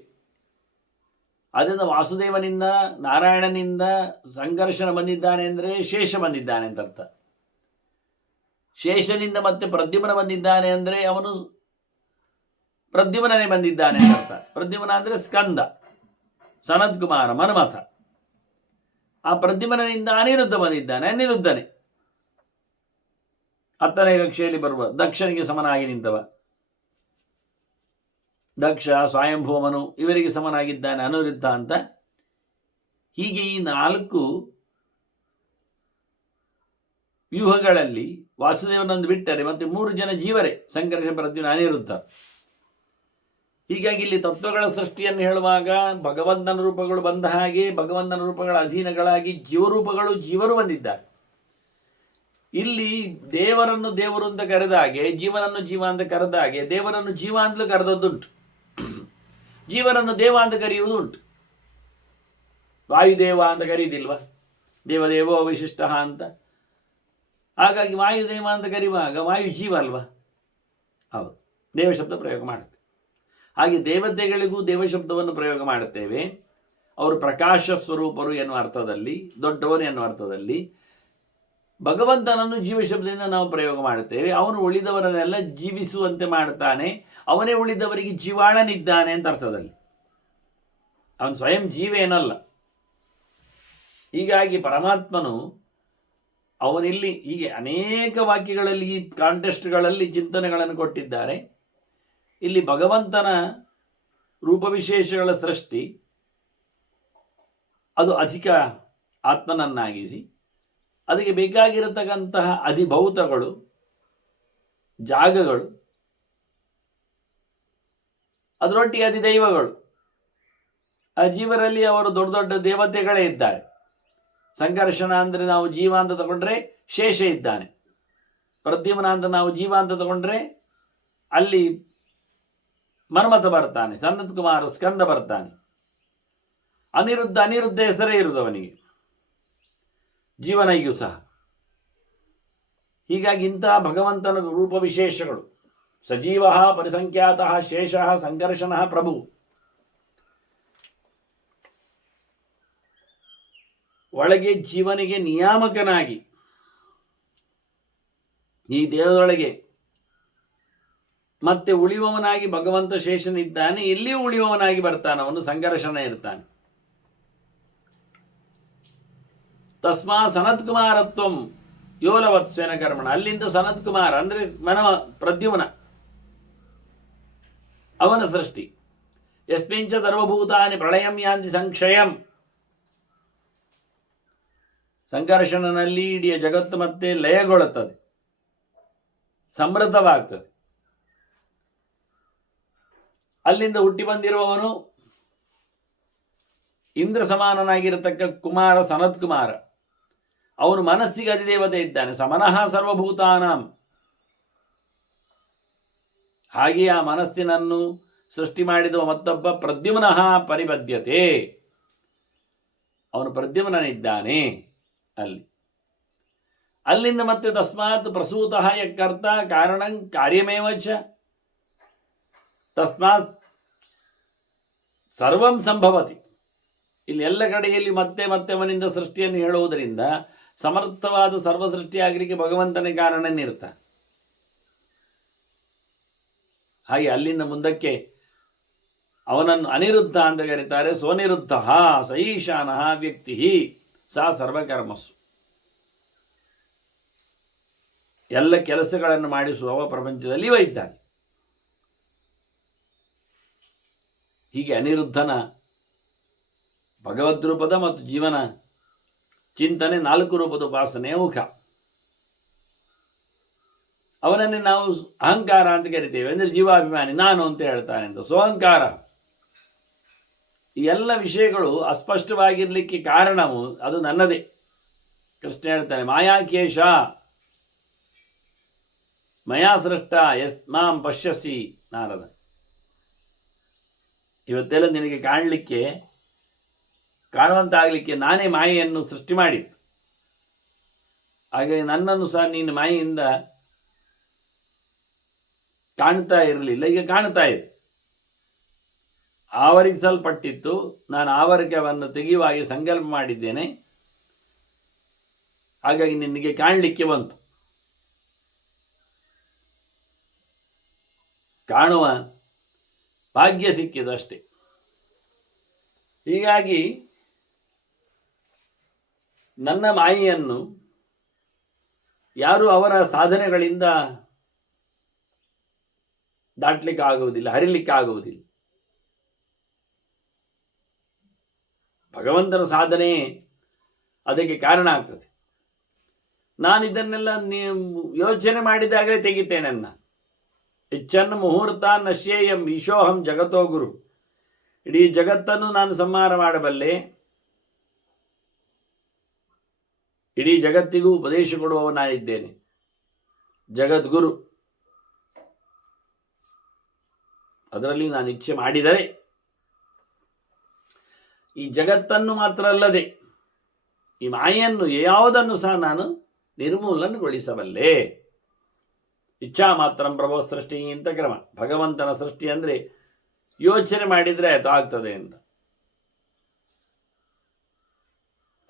ಅದರಿಂದ ವಾಸುದೇವನಿಂದ, ನಾರಾಯಣನಿಂದ ಸಂಕರ್ಷಣ ಬಂದಿದ್ದಾನೆ ಅಂದರೆ ಶೇಷ ಬಂದಿದ್ದಾನೆ ಅಂತ ಅರ್ಥ. ಶೇಷನಿಂದ ಮತ್ತೆ ಪ್ರದ್ಯುಮ್ನ ಬಂದಿದ್ದಾನೆ ಅಂದರೆ ಅವನು ಪ್ರದ್ಯುಮ್ನೇ ಬಂದಿದ್ದಾನೆ ಅಂತ ಅರ್ಥ. ಪ್ರದ್ಯುಮ್ನ ಅಂದರೆ ಸ್ಕಂದ, ಸನತ್ ಕುಮಾರ, ಮನ್ಮಥ. ಆ ಪ್ರದ್ಯುಮ್ನಿಂದ ಅನಿರುದ್ಧ ಬಂದಿದ್ದಾನೆ, ಅನಿರುದ್ಧನೇ 10ನೇ ಕಕ್ಷೆಯಲ್ಲಿ ಬರುವ ದಕ್ಷನಿಗೆ ಸಮನಾಗಿ ನಿಂತವ. ದಕ್ಷ, ಸ್ವಯಂಭೂಮನು ಇವರಿಗೆ ಸಮನಾಗಿದ್ದಾನೆ ಅನಿರುದ್ಧ ಅಂತ. ಹೀಗೆ ಈ 4 ವ್ಯೂಹಗಳಲ್ಲಿ ವಾಸುದೇವನೊಂದು ಬಿಟ್ಟರೆ ಮತ್ತೆ 3 ಜನ ಜೀವರೇ, ಸಂಕರ್ಷ, ಪ್ರದ್ಯುಮ್ನ, ಅನಿರುದ್ಧ. ಹೀಗಾಗಿ ಇಲ್ಲಿ ತತ್ವಗಳ ಸೃಷ್ಟಿಯನ್ನು ಹೇಳುವಾಗ ಭಗವಂತನ ರೂಪಗಳು ಬಂದ ಹಾಗೆ ಭಗವಂತನ ರೂಪಗಳ ಅಧೀನಗಳಾಗಿ ಜೀವರೂಪಗಳು, ಜೀವರು ಬಂದಿದ್ದಾರೆ. ಇಲ್ಲಿ ದೇವರನ್ನು ದೇವರು ಅಂತ ಕರೆದ ಹಾಗೆ, ಜೀವನನ್ನು ಜೀವ ಅಂತ ಕರೆದ ಹಾಗೆ, ದೇವರನ್ನು ಜೀವ ಅಂತಲೂ ಕರೆದದ್ದುಂಟು, ಜೀವನನ್ನು ದೇವ ಅಂತ ಕರೆಯುವುದು ಉಂಟು. ವಾಯುದೇವ ಅಂತ ಕರೀದಿಲ್ವ, ದೇವದೇವೋ ವಿಶಿಷ್ಟ ಅಂತ. ಹಾಗಾಗಿ ವಾಯುದೇವ ಅಂತ ಕರೆಯುವಾಗ ವಾಯು ಜೀವ ಅಲ್ವಾ? ಹೌದು, ದೇವಶಬ್ದ ಪ್ರಯೋಗ ಮಾಡುತ್ತೆ. ಹಾಗೆ ದೇವತೆಗಳಿಗೂ ದೇವಶಬ್ದವನ್ನು ಪ್ರಯೋಗ ಮಾಡುತ್ತೇವೆ. ಅವರು ಪ್ರಕಾಶ ಸ್ವರೂಪರು ಎನ್ನುವ ಅರ್ಥದಲ್ಲಿ, ದೊಡ್ಡವರು ಎನ್ನುವ ಅರ್ಥದಲ್ಲಿ. ಭಗವಂತನನ್ನು ಜೀವಶಬ್ದದಿಂದ ನಾವು ಪ್ರಯೋಗ ಮಾಡುತ್ತೇವೆ. ಅವನು ಉಳಿದವರನ್ನೆಲ್ಲ ಜೀವಿಸುವಂತೆ ಮಾಡುತ್ತಾನೆ. ಅವನೇ ಉಳಿದವರಿಗೆ ಜೀವಾಳನಿದ್ದಾನೆ ಅಂತ ಅರ್ಥದಲ್ಲಿ. ಅವನು ಸ್ವಯಂ ಜೀವೇನಲ್ಲ. ಹೀಗಾಗಿ ಪರಮಾತ್ಮನು ಅವನಿಲ್ಲಿ ಹೀಗೆ ಅನೇಕ ವಾಕ್ಯಗಳಲ್ಲಿ, ಈ ಕಾಂಟೆಸ್ಟ್ಗಳಲ್ಲಿ ಚಿಂತನೆಗಳನ್ನು ಕೊಟ್ಟಿದ್ದಾರೆ. ಇಲ್ಲಿ ಭಗವಂತನ ರೂಪವಿಶೇಷಗಳ ಸೃಷ್ಟಿ ಅದು ಅಧಿಕ ಆತ್ಮನನ್ನಾಗಿಸಿ, ಅದಕ್ಕೆ ಬೇಕಾಗಿರತಕ್ಕಂತಹ ಅಧಿಭೌತಗಳು, ಜಾಗಗಳು, ಅದರೊಟ್ಟಿಗೆ ಅಧಿದೈವಗಳು, ಆ ಜೀವರಲ್ಲಿ ಅವರು ದೊಡ್ಡ ದೊಡ್ಡ ದೇವತೆಗಳೇ ಇದ್ದಾರೆ. ಸಂಕರ್ಷಣ ಅಂದರೆ ನಾವು ಜೀವ ಅಂತ ತಗೊಂಡ್ರೆ ಶೇಷ ಇದ್ದಾನೆ. ಪ್ರದ್ಯುಮ್ನ ಅಂತ ನಾವು ಜೀವ ಅಂತ ತಗೊಂಡ್ರೆ ಅಲ್ಲಿ ಮನ್ಮಥ ಬರ್ತಾನೆ, ಸನತ್ ಕುಮಾರ ಸ್ಕಂದ ಬರ್ತಾನೆ. ಅನಿರುದ್ಧ ಹೆಸರೇ ಇರುವುದು ಅವನಿಗೆ. ಜೀವನಿಗೂ ಸಹ. ಹೀಗಾಗಿ ಇಂತಹ ಭಗವಂತನ ರೂಪ ವಿಶೇಷಗಳು ಸಜೀವ ಪರಿಸಂಖ್ಯಾತ ಶೇಷ ಸಂಕರ್ಷಣ ಪ್ರಭು. ಒಳಗೆ ಜೀವನಿಗೆ ನಿಯಾಮಕನಾಗಿ ಈ ದೇಹದೊಳಗೆ ಮತ್ತೆ ಉಳಿಯುವವನಾಗಿ ಭಗವಂತ ಶೇಷನಿದ್ದಾನೆ. ಎಲ್ಲಿಯೂ ಉಳಿಯುವವನಾಗಿ ಬರ್ತಾನೆ, ಅವನು ಸಂಘರ್ಷಣ ಇರ್ತಾನೆ. ತಸ್ಮಾ ಸನತ್ಕುಮಾರತ್ವಂ ಯೋಲವತ್ಸ್ವೇನ ಕರ್ಮಣ. ಅಲ್ಲಿಂದ ಸನತ್ಕುಮಾರ ಅಂದರೆ ಪ್ರದ್ಯುಮ್ನ, ಅವನ ಸೃಷ್ಟಿ. ಯಸ್ಮಿಂಚ ಸರ್ವಭೂತಾನಿ ಪ್ರಳಯಂ ಯಾಂತಿ ಸಂಕ್ಷಯಂ. ಸಂಕರ್ಷಣನಲ್ಲಿ ಇಡೀ ಜಗತ್ತು ಮತ್ತೆ ಲಯಗೊಳ್ಳುತ್ತದೆ, ಸಮೃದ್ಧವಾಗ್ತದೆ. ಅಲ್ಲಿಂದ ಹುಟ್ಟಿ ಬಂದಿರುವವನು ಇಂದ್ರ ಸಮಾನನಾಗಿರತಕ್ಕ ಕುಮಾರ ಸನತ್ ಕುಮಾರ. ಅವನು ಮನಸ್ಸಿಗೆ ಅಧಿದೇವತೆ ಇದ್ದಾನೆ. ಸಮನಃ ಸರ್ವಭೂತಾನಾಂ. ಹಾಗೆಯೇ ಆ ಮನಸ್ಸಿನನ್ನು ಸೃಷ್ಟಿ ಮಾಡಿದ ಮತ್ತೊಬ್ಬ ಪ್ರದ್ಯುಮ್ನಃ ಪರಿಬದ್ಧತೆ. ಅವನು ಪ್ರದ್ಯುಮ್ನನಿದ್ದಾನೆ ಅಲ್ಲಿಂದ ಮತ್ತೆ ತಸ್ಮಾತ್ ಪ್ರಸೂತಃ ಯಕರ್ತ ಕಾರಣಂ ಕಾರ್ಯಮೇವ ಚ. ತಸ್ಮಾತ್ ಸರ್ವಂ ಸಂಭವತಿ. ಇಲ್ಲಿ ಎಲ್ಲ ಕಡೆಯಲ್ಲಿ ಮತ್ತೆ ಮತ್ತೆ ಅವನಿಂದ ಸೃಷ್ಟಿಯನ್ನು ಹೇಳುವುದರಿಂದ ಸಮರ್ಥವಾದ ಸರ್ವ ಸೃಷ್ಟಿಯಾಗಲಿಕ್ಕೆ ಭಗವಂತನೇ ಕಾರಣನಿರ್ತಾನೆ. ಹಾಗೆ ಅಲ್ಲಿಂದ ಮುಂದಕ್ಕೆ ಅವನನ್ನು ಅನಿರುದ್ಧ ಅಂತ ಕರೀತಾರೆ. ಸೋನಿರುದ್ಧ ಸ ಈಶಾನಃ ವ್ಯಕ್ತಿ ಸಾ ಸರ್ವಕರ್ಮಸ್ಸು. ಎಲ್ಲ ಕೆಲಸಗಳನ್ನು ಮಾಡಿಸುವವ ಪ್ರಪಂಚದಲ್ಲಿ ಇವ ಇದ್ದಾನೆ. ಹೀಗೆ ಅನಿರುದ್ಧನ ಭಗವದ್ರೂಪದ ಮತ್ತು ಜೀವನ ಚಿಂತನೆ 4 ರೂಪದ ಉಪಾಸನೆಯ ಮುಖ. ಅವನನ್ನೇ ನಾವು ಅಹಂಕಾರ ಅಂತ ಕರಿತೇವೆ. ಅಂದರೆ ಜೀವಾಭಿಮಾನಿ, ನಾನು ಅಂತ ಹೇಳ್ತಾನೆ ಅಂತ. ಸೋಹಂಕಾರ. ಈ ಎಲ್ಲ ವಿಷಯಗಳು ಅಸ್ಪಷ್ಟವಾಗಿರಲಿಕ್ಕೆ ಕಾರಣವು ಅದು ನನ್ನದೇ. ಕೃಷ್ಣ ಹೇಳ್ತಾನೆ, ಮಾಯಾಕೇಶ ಮಯಾ ಸೃಷ್ಟ ಯಸ್ ಮಾಂ ಪಶ್ಯಸಿ ನಾರದ. ಇವತ್ತೆಲ್ಲ ನಿನಗೆ ಕಾಣುವಂತಾಗಲಿಕ್ಕೆ ನಾನೇ ಮಾಯೆಯನ್ನು ಸೃಷ್ಟಿ ಮಾಡಿತ್ತು. ಹಾಗಾಗಿ ನನ್ನನ್ನು ಸಹ ನೀನು ಮಾಯೆಯಿಂದ ಕಾಣ್ತಾ ಇರಲಿಲ್ಲ, ಈಗ ಕಾಣ್ತಾ ಇದೆ. ಆವರಿಸಲ್ಪಟ್ಟಿತ್ತು, ನಾನು ಆವರಿಕೆಯನ್ನು ತೆಗೆಯುವಾಗಿ ಸಂಕಲ್ಪ ಮಾಡಿದ್ದೇನೆ. ಹಾಗಾಗಿ ನಿನಗೆ ಕಾಣಲಿಕ್ಕೆ ಬಂತು. ಕಾಣುವ ಭಾಗ್ಯ ಸಿಕ್ಕಿತು ಅಷ್ಟೇ. ಹೀಗಾಗಿ ನನ್ನ ಮಾಯೆಯನ್ನು ಯಾರು ಅವರ ಸಾಧನೆಗಳಿಂದ ದಾಟ್ಲಿಕ್ಕೆ ಆಗುವುದಿಲ್ಲ, ಹರಿಲಿಕ್ಕೆ ಆಗುವುದಿಲ್ಲ. ಭಗವಂತನ ಸಾಧನೆ ಅದಕ್ಕೆ ಕಾರಣ ಆಗ್ತದೆ. ನಾನು ಇದನ್ನೆಲ್ಲ ಯೋಚನೆ ಮಾಡಿದಾಗಲೇ ತೆಗಿತೇನೆ. ಇಚ್ಛನ್ ಮುಹೂರ್ತ ನಶ್ಯೇಯಂ ಈಶೋಹಂ ಜಗತೋ ಗುರು. ಇಡೀ ಜಗತ್ತನ್ನು ನಾನು ಸಂಹಾರ ಮಾಡಬಲ್ಲೆ, ಇಡೀ ಜಗತ್ತಿಗೂ ಉಪದೇಶ ಕೊಡುವವನಾಗಿದ್ದೇನೆ, ಜಗದ್ಗುರು. ಅದರಲ್ಲಿ ನಾನು ಇಚ್ಛೆ ಮಾಡಿದರೆ ಈ ಜಗತ್ತನ್ನು ಮಾತ್ರ ಅಲ್ಲದೆ ಈ ಮಾಯೆಯನ್ನು ಯಾವುದನ್ನು ಸಹ ನಾನು ನಿರ್ಮೂಲನಗೊಳಿಸಬಲ್ಲೆ. ಇಚ್ಛಾ ಮಾತ್ರ ಪ್ರಭೋ ಸೃಷ್ಟಿ ಅಂತ ಕ್ರಮ. ಭಗವಂತನ ಸೃಷ್ಟಿ ಅಂದರೆ ಯೋಚನೆ ಮಾಡಿದರೆ ಅದು ಆಗ್ತದೆ ಅಂತ.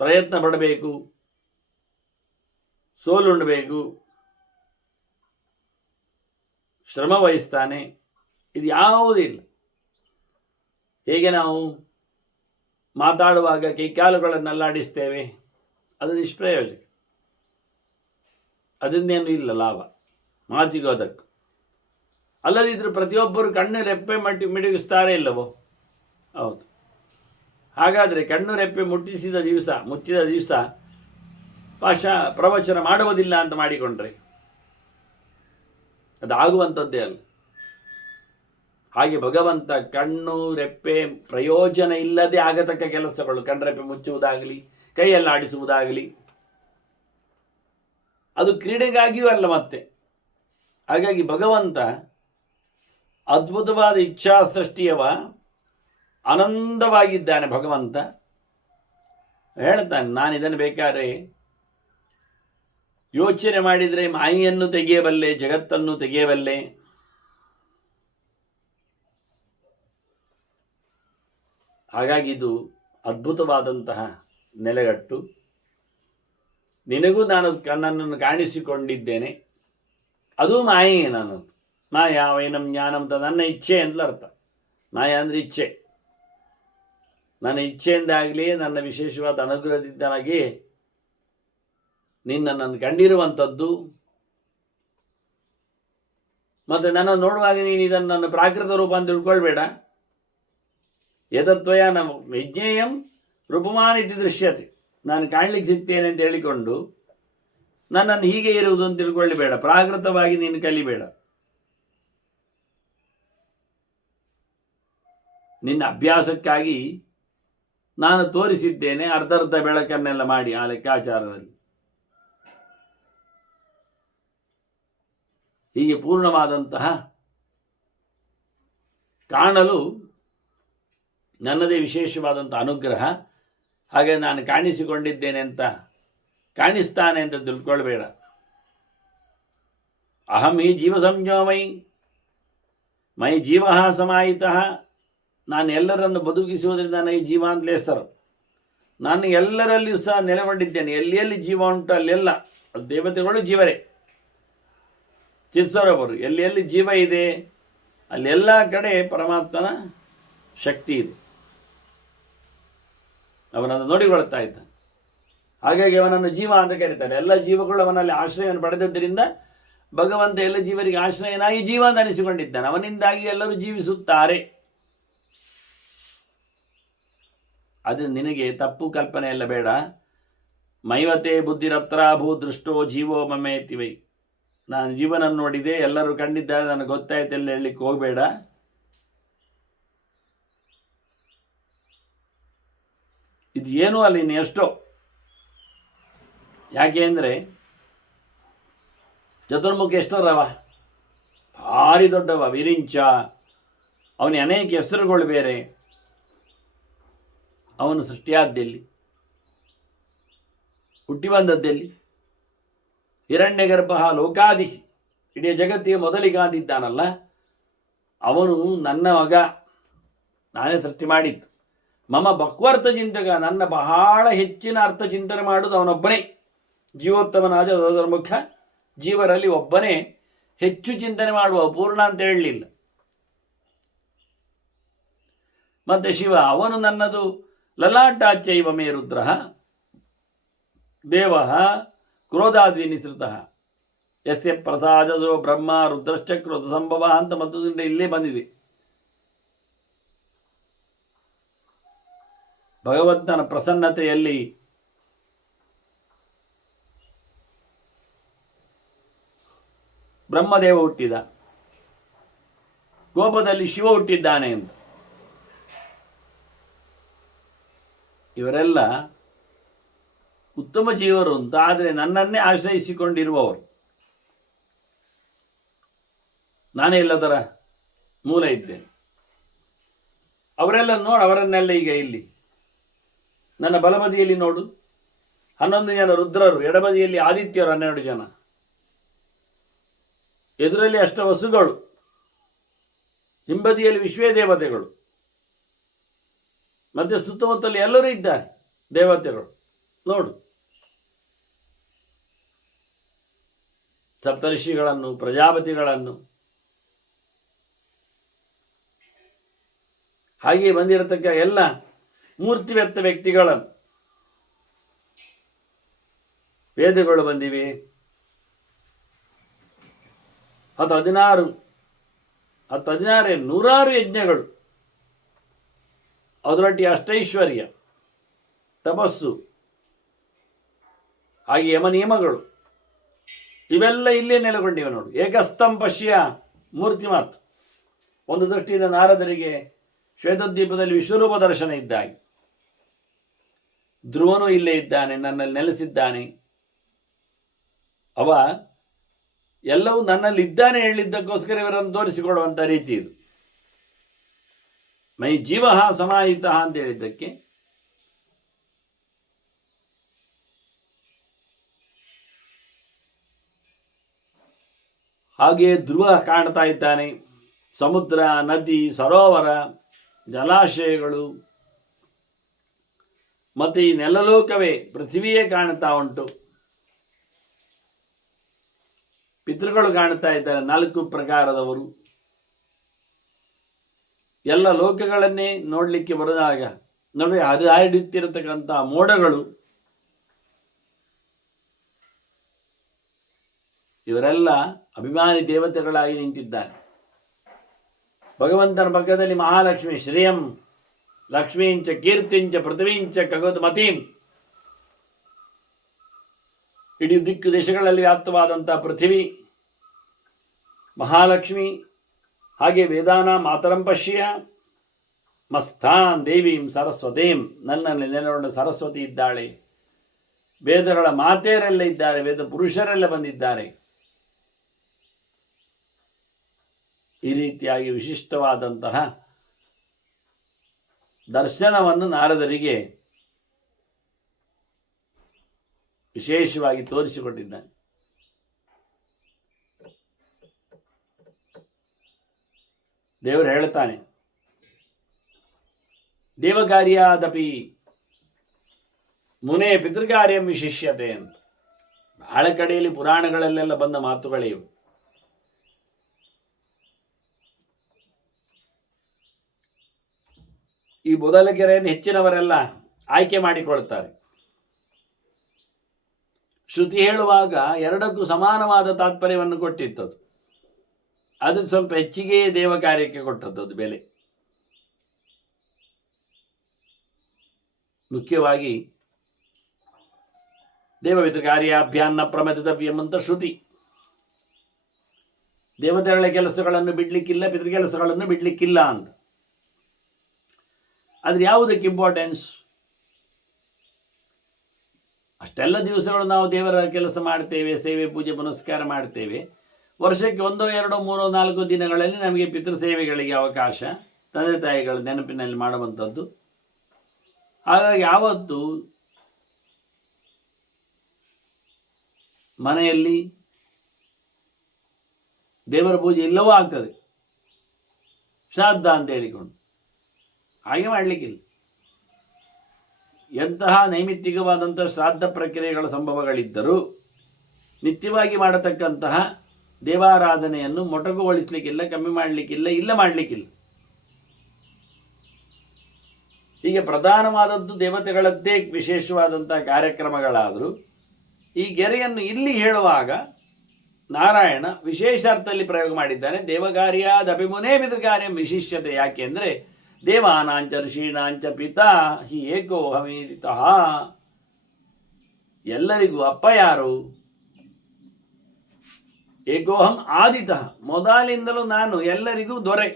ಪ್ರಯತ್ನ ಪಡಬೇಕು, ಸೋಲುಂಡಬೇಕು, ಶ್ರಮ ವಹಿಸ್ತಾನೆ. ಇದು ಯಾವುದಿಲ್ಲ. ಹೇಗೆ ನಾವು ಮಾತಾಡುವಾಗ ಕೈಕಾಲುಗಳನ್ನಲ್ಲಾಡಿಸ್ತೇವೆ, ಅದು ನಿಷ್ಪ್ರಯೋಜಕ. ಅದನ್ನೇನು ಇಲ್ಲ ಲಾಭ ಮಾತಿಗೋದಕ್ಕೂ. ಅಲ್ಲದಿದ್ದರೂ ಪ್ರತಿಯೊಬ್ಬರು ಕಣ್ಣು ರೆಪ್ಪೆ ಮಿಡಿಗಿಸ್ತಾರೆ ಇಲ್ಲವೋ? ಹೌದು. ಹಾಗಾದರೆ ಕಣ್ಣು ರೆಪ್ಪೆ ಮುಚ್ಚಿದ ದಿವಸ ಪ್ರವಚನ ಮಾಡುವುದಿಲ್ಲ ಅಂತ ಮಾಡಿಕೊಂಡ್ರೆ ಅದಾಗುವಂಥದ್ದೇ ಅಲ್ಲ. ಹಾಗೆ ಭಗವಂತ ಕಣ್ಣು ರೆಪ್ಪೆ ಪ್ರಯೋಜನ ಇಲ್ಲದೆ ಆಗತಕ್ಕ ಕೆಲಸಗಳು, ಕಣ್ಣರೆಪ್ಪೆ ಮುಚ್ಚುವುದಾಗಲಿ, ಕೈಯಲ್ಲಿ ಆಡಿಸುವುದಾಗಲಿ, ಅದು ಕ್ರೀಡೆಗಾಗಿಯೂ ಅಲ್ಲ ಮತ್ತೆ. ಹಾಗಾಗಿ ಭಗವಂತ ಅದ್ಭುತವಾದ ಇಚ್ಛಾ ಸೃಷ್ಟಿಯವ, ಆನಂದವಾಗಿದ್ದಾನೆ. ಭಗವಂತ ಹೇಳ್ತಾನೆ, ನಾನು ಇದನ್ನು ಬೇಕಾದ್ರೆ ಯೋಚನೆ ಮಾಡಿದರೆ ಮಾಯೆಯನ್ನು ತೆಗೆಯಬಲ್ಲೆ, ಜಗತ್ತನ್ನು ತೆಗೆಯಬಲ್ಲೆ. ಹಾಗಾಗಿ ಇದು ಅದ್ಭುತವಾದಂತಹ ನೆಲೆಗಟ್ಟು. ನಿನಗೂ ನಾನು ನನ್ನನ್ನು ಕಾಣಿಸಿಕೊಂಡಿದ್ದೇನೆ, ಅದು ಮಾಯೆ. ನಾನು ಮಾಯಾ ವೈನಂ ಜ್ಞಾನಂ ಅಂತ ನನ್ನ ಇಚ್ಛೆ ಅಂತಲೂ ಅರ್ಥ. ಮಾಯಾ ಅಂದರೆ ಇಚ್ಛೆ. ನನ್ನ ಇಚ್ಛೆಯಿಂದಾಗಲಿ ನನ್ನ ವಿಶೇಷವಾದ ಅನುಗ್ರಹದಿಂದಾಗಿ ನನ್ನನ್ನು ಕಂಡಿರುವಂಥದ್ದು. ಮತ್ತು ನನ್ನ ನೋಡುವಾಗ ನೀನು ಇದನ್ನು ನನ್ನ ಪ್ರಾಕೃತ ರೂಪ ಅಂತ ತಿಳ್ಕೊಳ್ಬೇಡ. ಯತತ್ವಯ ನಮ್ಮ ವಿಜ್ಞೇಯಂ ರೂಪಮಾನ್ ಇತಿ ದೃಶ್ಯತೆ. ನಾನು ಕಾಣಲಿಕ್ಕೆ ಸಿಗ್ತೇನೆ ಅಂತ ಹೇಳಿಕೊಂಡು ನನ್ನನ್ನು ಹೀಗೆ ಇರುವುದು ಅಂತ ತಿಳ್ಕೊಳ್ಳಬೇಡ. ಪ್ರಾಕೃತವಾಗಿ ನೀನು ಕಲಿಬೇಡ. ನಿನ್ನ ಅಭ್ಯಾಸಕ್ಕಾಗಿ ನಾನು ತೋರಿಸಿದ್ದೇನೆ ಅರ್ಧ ಬೆಳಕನ್ನೆಲ್ಲ ಮಾಡಿ ಆ ಲೆಕ್ಕಾಚಾರದಲ್ಲಿ. ಹೀಗೆ ಪೂರ್ಣವಾದಂತಹ ಕಾಣಲು ನನ್ನದೇ ವಿಶೇಷವಾದಂಥ ಅನುಗ್ರಹ. ಹಾಗೆ ನಾನು ಕಾಣಿಸಿಕೊಂಡಿದ್ದೇನೆ ಅಂತ, ಕಾಣಿಸ್ತಾನೆ ಅಂತ ತಿಳ್ಕೊಳ್ಬೇಡ. ಅಹಂ ಈ ಜೀವ ಸಂಜ್ಞೋ ಮೈ ಜೀವ ಸಮಾಹಿತಃ. ನಾನು ಎಲ್ಲರನ್ನು ಬದುಕಿಸುವುದರಿಂದ ನನಗೆ ಜೀವ ಅಂತಲೇ ಹೆಸರು. ನಾನು ಎಲ್ಲರಲ್ಲಿಯೂ ಸಹ ನೆಲೆಗೊಂಡಿದ್ದೇನೆ. ಎಲ್ಲಿ ಜೀವ ಉಂಟು ಅಲ್ಲೆಲ್ಲ ದೇವತೆಗಳು ಜೀವರೇ, ಚಿತ್ಸರೋಬರು. ಎಲ್ಲಿ ಜೀವ ಇದೆ ಅಲ್ಲೆಲ್ಲ ಕಡೆ ಪರಮಾತ್ಮನ ಶಕ್ತಿ ಇದೆ. ಅವನನ್ನು ನೋಡಿಕೊಳ್ತಾ ಇದ್ದ. ಹಾಗಾಗಿ ಅವನನ್ನು ಜೀವ ಅಂತ ಕರೀತಾರೆ. ಎಲ್ಲ ಜೀವಗಳು ಅವನಲ್ಲಿ ಆಶ್ರಯವನ್ನು ಪಡೆದದ್ದರಿಂದ ಭಗವಂತ ಎಲ್ಲ ಜೀವರಿಗೆ ಆಶ್ರಯನಾಗಿ ಜೀವ ಅಂತ ಅನಿಸಿಕೊಂಡಿದ್ದಾನೆ. ಅವನಿಂದಾಗಿ ಎಲ್ಲರೂ ಜೀವಿಸುತ್ತಾರೆ. ಅದು ನಿನಗೆ ತಪ್ಪು ಕಲ್ಪನೆ ಎಲ್ಲ ಬೇಡ. ಮೈವತೆ ಬುದ್ಧಿರತ್ರಾಭೂ ದೃಷ್ಟೋ ಜೀವೋ ಮಮೇತಿವೈ. ನಾನು ಜೀವನ ನೋಡಿದೆ, ಎಲ್ಲರೂ ಕಂಡಿದ್ದಾರೆ, ನನಗೆ ಗೊತ್ತಾಯ್ತು ಎಲ್ಲ ಹೇಳಲಿಕ್ಕೆ ಹೋಗಬೇಡ. ಇದು ಏನೂ ಅಲ್ಲ, ಇನ್ನು ಎಷ್ಟೋ. ಯಾಕೆ ಅಂದರೆ ಚತುರ್ಮುಖ ಎಷ್ಟರವ, ಭಾರಿ ದೊಡ್ಡವ, ವಿರಿಂಚ. ಅವನಿಗೆ ಅನೇಕ ಹೆಸರುಗಳು ಬೇರೆ. ಅವನು ಸೃಷ್ಟಿಯಾದ್ದೆಲ್ಲಿ, ಹುಟ್ಟಿ ಬಂದದ್ದೆಲ್ಲಿ? ಹಿರಣ್ಯಗರ್ಭ ಲೋಕಾದಿ, ಇಡೀ ಜಗತ್ತಿಗೆ ಮೊದಲಿಗಾದಿದ್ದಾನಲ್ಲ ಅವನು ನನ್ನ ಮಗ, ನಾನೇ ಸೃಷ್ಟಿ ಮಾಡಿತ್ತು. ಮಮ ಬಕ್ವರ್ಥ ಚಿಂತಕ, ನನ್ನ ಬಹಳ ಹೆಚ್ಚಿನ ಅರ್ಥ ಚಿಂತನೆ ಮಾಡುವುದು ಅವನೊಬ್ಬನೇ. ಜೀವೋತ್ತಮನಾದ ಚತುರ್ಮುಖ, ಜೀವರಲ್ಲಿ ಒಬ್ಬನೇ ಹೆಚ್ಚು ಚಿಂತನೆ ಮಾಡುವ, ಪೂರ್ಣ ಅಂತ ಹೇಳಲಿಲ್ಲ. ಮತ್ತೆ ಶಿವ, ಅವನು ನನ್ನದು ಲಲಾಟಾಚೈವ ಮೇ ರುದ್ರ ದೇವ ಕ್ರೋಧಾದ್ವಿನಿಸೃತ ಯಸ್ಯ ಪ್ರಸಾದೋ ಬ್ರಹ್ಮ ರುದ್ರಶ್ಚ ಕ್ರೋಧ ಸಂಭವ ಅಂತ ಮತ್ತೊಂದು ಇಲ್ಲೇ ಬಂದಿದೆ. ಭಗವಂತನ ಪ್ರಸನ್ನತೆಯಲ್ಲಿ ಬ್ರಹ್ಮದೇವ ಹುಟ್ಟಿದ, ಕೋಪದಲ್ಲಿ ಶಿವ ಹುಟ್ಟಿದ್ದಾನೆ ಅಂತ. ಇವರೆಲ್ಲ ಉತ್ತಮ ಜೀವರು ಅಂತ, ಆದರೆ ನನ್ನನ್ನೇ ಆಶ್ರಯಿಸಿಕೊಂಡಿರುವವರು. ನಾನೇ ಎಲ್ಲದರ ಮೂಲ ಇದ್ದೇನೆ. ಅವರೆಲ್ಲ ನೋಡು, ಅವರನ್ನೆಲ್ಲ ಈಗ ಇಲ್ಲಿ ನನ್ನ ಬಲಬದಿಯಲ್ಲಿ ನೋಡು, 11 ಜನ ರುದ್ರರು, ಎಡಬದಿಯಲ್ಲಿ ಆದಿತ್ಯರು 12 ಜನ, ಎದುರಲ್ಲಿ ಅಷ್ಟವಸುಗಳು, ಹಿಂಬದಿಯಲ್ಲಿ ವಿಶ್ವೇ ದೇವತೆಗಳು, ಮತ್ತೆ ಸುತ್ತಮುತ್ತಲು ಎಲ್ಲರೂ ಇದ್ದಾರೆ ದೇವತೆಗಳು. ನೋಡು, ಸಪ್ತರ್ಷಿಗಳನ್ನು, ಪ್ರಜಾಪತಿಗಳನ್ನು, ಹಾಗೆ ಬಂದಿರತಕ್ಕ ಎಲ್ಲ ಮೂರ್ತಿವೆತ್ತ ವ್ಯಕ್ತಿಗಳನ್ನು. ವೇದಗಳು ಬಂದಿವೆ, 16 100 ಯಜ್ಞಗಳು, ಅದರೊಟ್ಟಿಗೆ ಅಷ್ಟೈಶ್ವರ್ಯ, ತಪಸ್ಸು, ಹಾಗೆ ಯಮ ನಿಯಮಗಳು, ಇವೆಲ್ಲ ಇಲ್ಲೇ ನೆಲೆಗೊಂಡಿವೆ ನೋಡು. ಏಕಸ್ತಂ ಪಶ್ಯ ಮೂರ್ತಿ ಮಾತು. ಒಂದು ದೃಷ್ಟಿಯಿಂದ ನಾರದರಿಗೆ ಶ್ವೇತದ್ವೀಪದಲ್ಲಿ ವಿಶ್ವರೂಪ ದರ್ಶನ ಇದ್ದಾಗೆ, ಧ್ರುವನು ಇಲ್ಲೇ ಇದ್ದಾನೆ, ನನ್ನಲ್ಲಿ ನೆಲೆಸಿದ್ದಾನೆ. ಅವ ಎಲ್ಲವೂ ನನ್ನಲ್ಲಿ ಇದ್ದಾನೆ ಹೇಳಿದ್ದಕ್ಕೋಸ್ಕರ ಇವರನ್ನು ತೋರಿಸಿಕೊಡುವಂಥ ರೀತಿ ಇದು. ಮೈ ಜೀವ ಸಮಾಹಿತ ಅಂತ ಹೇಳಿದ್ದಕ್ಕೆ ಹಾಗೆಯೇ ಧ್ರುವ ಕಾಣ್ತಾ ಇದ್ದಾನೆ. ಸಮುದ್ರ, ನದಿ, ಸರೋವರ, ಜಲಾಶಯಗಳು ಮತ್ತು ಈ ನೆಲಲೋಕವೇ, ಪೃಥ್ವಿಯೇ ಕಾಣ್ತಾ ಉಂಟು. ಪಿತೃಗಳು ಕಾಣ್ತಾ ಇದ್ದಾರೆ, 4 ಪ್ರಕಾರದವರು. ಎಲ್ಲ ಲೋಕಗಳನ್ನೇ ನೋಡಲಿಕ್ಕೆ ಬರುವಾಗ ನೋಡಿ, ಹರಿದಾಡುತ್ತಿರತಕ್ಕಂಥ ಮೋಡಗಳು, ಇವರೆಲ್ಲ ಅಭಿಮಾನಿ ದೇವತೆಗಳಾಗಿ ನಿಂತಿದ್ದಾರೆ. ಭಗವಂತನ ಪಕ್ಕದಲ್ಲಿ ಮಹಾಲಕ್ಷ್ಮಿ ಶ್ರೇಯಂ ಲಕ್ಷ್ಮೀಂಚ ಕೀರ್ತಿಂಚ ಪೃಥ್ವೀಂಚ ಖಗೋದ್ಮತೀಂ, ಇಡೀ ದಿಕ್ಕು ದೇಶಗಳಲ್ಲಿ ವ್ಯಾಪ್ತವಾದಂಥ ಪೃಥ್ವಿ ಮಹಾಲಕ್ಷ್ಮಿ. ಹಾಗೆ ವೇದಾನ ಮಾತರಂ ಪಶ್ಯ ಮಸ್ತಾನ್ ದೇವೀಂ ಸರಸ್ವತೀಂ, ನನ್ನಲ್ಲಿ ನೆಲೆಗೊಂಡ ಸರಸ್ವತಿ ಇದ್ದಾಳೆ. ವೇದಗಳ ಮಾತೆಯರೆಲ್ಲ ಇದ್ದಾರೆ, ವೇದ ಪುರುಷರೆಲ್ಲ ಬಂದಿದ್ದಾರೆ. ಈ ರೀತಿಯಾಗಿ ವಿಶಿಷ್ಟವಾದಂತಹ ದರ್ಶನವನ್ನು ನಾರದರಿಗೆ ವಿಶೇಷವಾಗಿ ತೋರಿಸಿಕೊಟ್ಟಿದ್ದಾನೆ. ದೇವರು ಹೇಳ್ತಾನೆ, ದೇವಕಾರ್ಯಾದಪಿ ಮುನೇ ಪಿತೃಕಾರ್ಯಂ ವಿಶಿಷ್ಯತೆ ಅಂತ. ಬಹಳ ಕಡೆಯಲ್ಲಿ ಪುರಾಣಗಳಲ್ಲೆಲ್ಲ ಬಂದ ಮಾತುಗಳೇ ಇವು. ಈ ಮೊದಲಗೆರೆಯನ್ನು ಹೆಚ್ಚಿನವರೆಲ್ಲ ಆಯ್ಕೆ ಮಾಡಿಕೊಳ್ತಾರೆ. ಶ್ರುತಿ ಹೇಳುವಾಗ ಎರಡಕ್ಕೂ ಸಮಾನವಾದ ತಾತ್ಪರ್ಯವನ್ನು ಕೊಟ್ಟಿತ್ತದು. ಅದು ಸ್ವಲ್ಪ ಹೆಚ್ಚಿಗೆ ದೇವ ಕಾರ್ಯಕ್ಕೆ ಕೊಟ್ಟದ್ದು ಬೆಲೆ. ಮುಖ್ಯವಾಗಿ ದೇವಪಿತೃಕಾರ್ಯಾಭ್ಯಾನ್ನ ಪ್ರಮದಿತವ್ಯಂ ಅಂತ ಶ್ರುತಿ. ದೇವತೆಗಳ ಕೆಲಸಗಳನ್ನು ಬಿಡ್ಲಿಕ್ಕಿಲ್ಲ, ಪಿತೃಕೆಲಸಗಳನ್ನು ಬಿಡ್ಲಿಕ್ಕಿಲ್ಲ ಅಂತ. ಆದರೆ ಯಾವುದಕ್ಕೆ ಇಂಪಾರ್ಟೆನ್ಸ್? ಅಷ್ಟೆಲ್ಲ ದಿವಸಗಳು ನಾವು ದೇವರ ಕೆಲಸ ಮಾಡ್ತೇವೆ, ಸೇವೆ ಪೂಜೆ ಪುನಸ್ಕಾರ ಮಾಡ್ತೇವೆ. ವರ್ಷಕ್ಕೆ 1, 2, 3, 4 ದಿನಗಳಲ್ಲಿ ನಮಗೆ ಪಿತೃ ಸೇವೆಗಳಿಗೆ ಅವಕಾಶ, ತಂದೆ ತಾಯಿಗಳ ನೆನಪಿನಲ್ಲಿ ಮಾಡುವಂಥದ್ದು. ಹಾಗಾಗಿ ಯಾವತ್ತು ಮನೆಯಲ್ಲಿ ದೇವರ ಪೂಜೆ ಇಲ್ಲವೂ ಆಗ್ತದೆ, ಶ್ರಾದ್ದ ಅಂತ ಹೇಳಿಕೊಂಡು. ಹಾಗೆ ಮಾಡಲಿಕ್ಕಿಲ್ಲ. ಎಂತಹ ನೈಮಿತ್ತಿಕವಾದಂಥ ಶ್ರಾದ್ದ ಪ್ರಕ್ರಿಯೆಗಳ ಸಂಭವಗಳಿದ್ದರೂ ನಿತ್ಯವಾಗಿ ಮಾಡತಕ್ಕಂತಹ ದೇವಾರಾಧನೆಯನ್ನು ಮೊಟಕುಗೊಳಿಸಲಿಕ್ಕಿಲ್ಲ, ಕಮ್ಮಿ ಮಾಡಲಿಕ್ಕಿಲ್ಲ, ಇಲ್ಲ ಮಾಡಲಿಕ್ಕಿಲ್ಲ. ಹೀಗೆ ಪ್ರಧಾನವಾದದ್ದು ದೇವತೆಗಳದ್ದೇ ವಿಶೇಷವಾದಂಥ ಕಾರ್ಯಕ್ರಮಗಳಾದರೂ ಈ ಗೆರೆಯನ್ನು ಇಲ್ಲಿ ಹೇಳುವಾಗ ನಾರಾಯಣ ವಿಶೇಷಾರ್ಥದಲ್ಲಿ ಪ್ರಯೋಗ ಮಾಡಿದ್ದಾನೆ. ದೇವಕಾರ್ಯಾದ ಅಭಿಮುನೇ ಪಿತೃಕಾರ್ಯಂ ವಿಶಿಷ್ಯತೆ. ಯಾಕೆ ಅಂದರೆ ದೇವಾನಾಂಚ ಋಷೀಣಾಂಚ ಪಿತಾ ಹಿ ಏಕೋ ಹಮೀರಿತಃ. ಎಲ್ಲರಿಗೂ ಅಪ್ಪ ಯಾರು? ಏಕೋಹಂ ಆದಿತಃ, ಮೊದಲಿಂದಲೂ ನಾನು ಎಲ್ಲರಿಗೂ ದೊರೆ.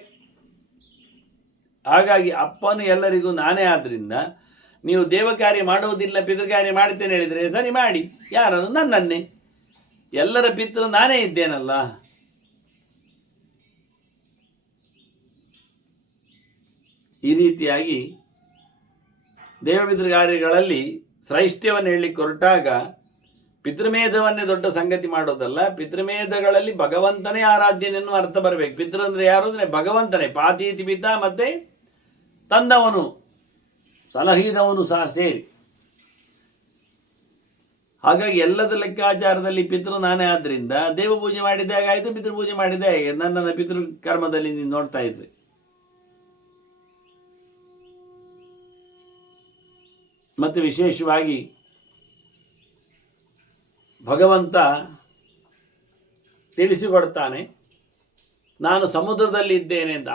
ಹಾಗಾಗಿ ಅಪ್ಪನು ಎಲ್ಲರಿಗೂ ನಾನೇ. ಆದ್ದರಿಂದ ನೀವು ದೇವಕಾರ್ಯ ಮಾಡುವುದಿಲ್ಲ, ಪಿತೃಕಾರ್ಯ ಮಾಡ್ತೇನೆ ಹೇಳಿದರೆ ಸರಿ ಮಾಡಿ. ಯಾರನ್ನು? ನನ್ನನ್ನೇ. ಎಲ್ಲರ ಪಿತೃ ನಾನೇ ಇದ್ದೇನಲ್ಲ. ಈ ರೀತಿಯಾಗಿ ದೇವಪಿತೃ ಕಾರ್ಯಗಳಲ್ಲಿ ಶ್ರೈಷ್ಠ್ಯವನ್ನು ಹೇಳಲಿಕ್ಕೆ ಹೊರಟಾಗ ಪಿತೃಮೇಧವನ್ನೇ ದೊಡ್ಡ ಸಂಗತಿ ಮಾಡೋದಲ್ಲ. ಪಿತೃಮೇಧಗಳಲ್ಲಿ ಭಗವಂತನೇ ಆರಾಧ್ಯನೆಯನ್ನು ಅರ್ಥ ಬರಬೇಕು. ಪಿತೃ ಅಂದರೆ ಯಾರು ಅಂದರೆ ಭಗವಂತನೇ. ಪಾತೀತಿ ಪಿತ ಮತ್ತೆ ತಂದವನು, ಸಲಹಿದವನು ಸಹ ಸೇರಿ. ಹಾಗಾಗಿ ಎಲ್ಲದ ಲೆಕ್ಕಾಚಾರದಲ್ಲಿ ಪಿತೃ ನಾನೇ. ಆದ್ದರಿಂದ ದೇವ ಪೂಜೆ ಮಾಡಿದಾಗ ಆಯಿತು, ಪಿತೃಪೂಜೆ ಮಾಡಿದ್ದೇ ಹೇಗೆ. ನನ್ನನ್ನು ಪಿತೃ ಕರ್ಮದಲ್ಲಿ ನೀವು ನೋಡ್ತಾ ಇದ್ರಿ. ಮತ್ತು ವಿಶೇಷವಾಗಿ ಭಗವಂತ ತಿಳಿಸಿಕೊಡ್ತಾನೆ, ನಾನು ಸಮುದ್ರದಲ್ಲಿ ಇದ್ದೇನೆ ಅಂತ.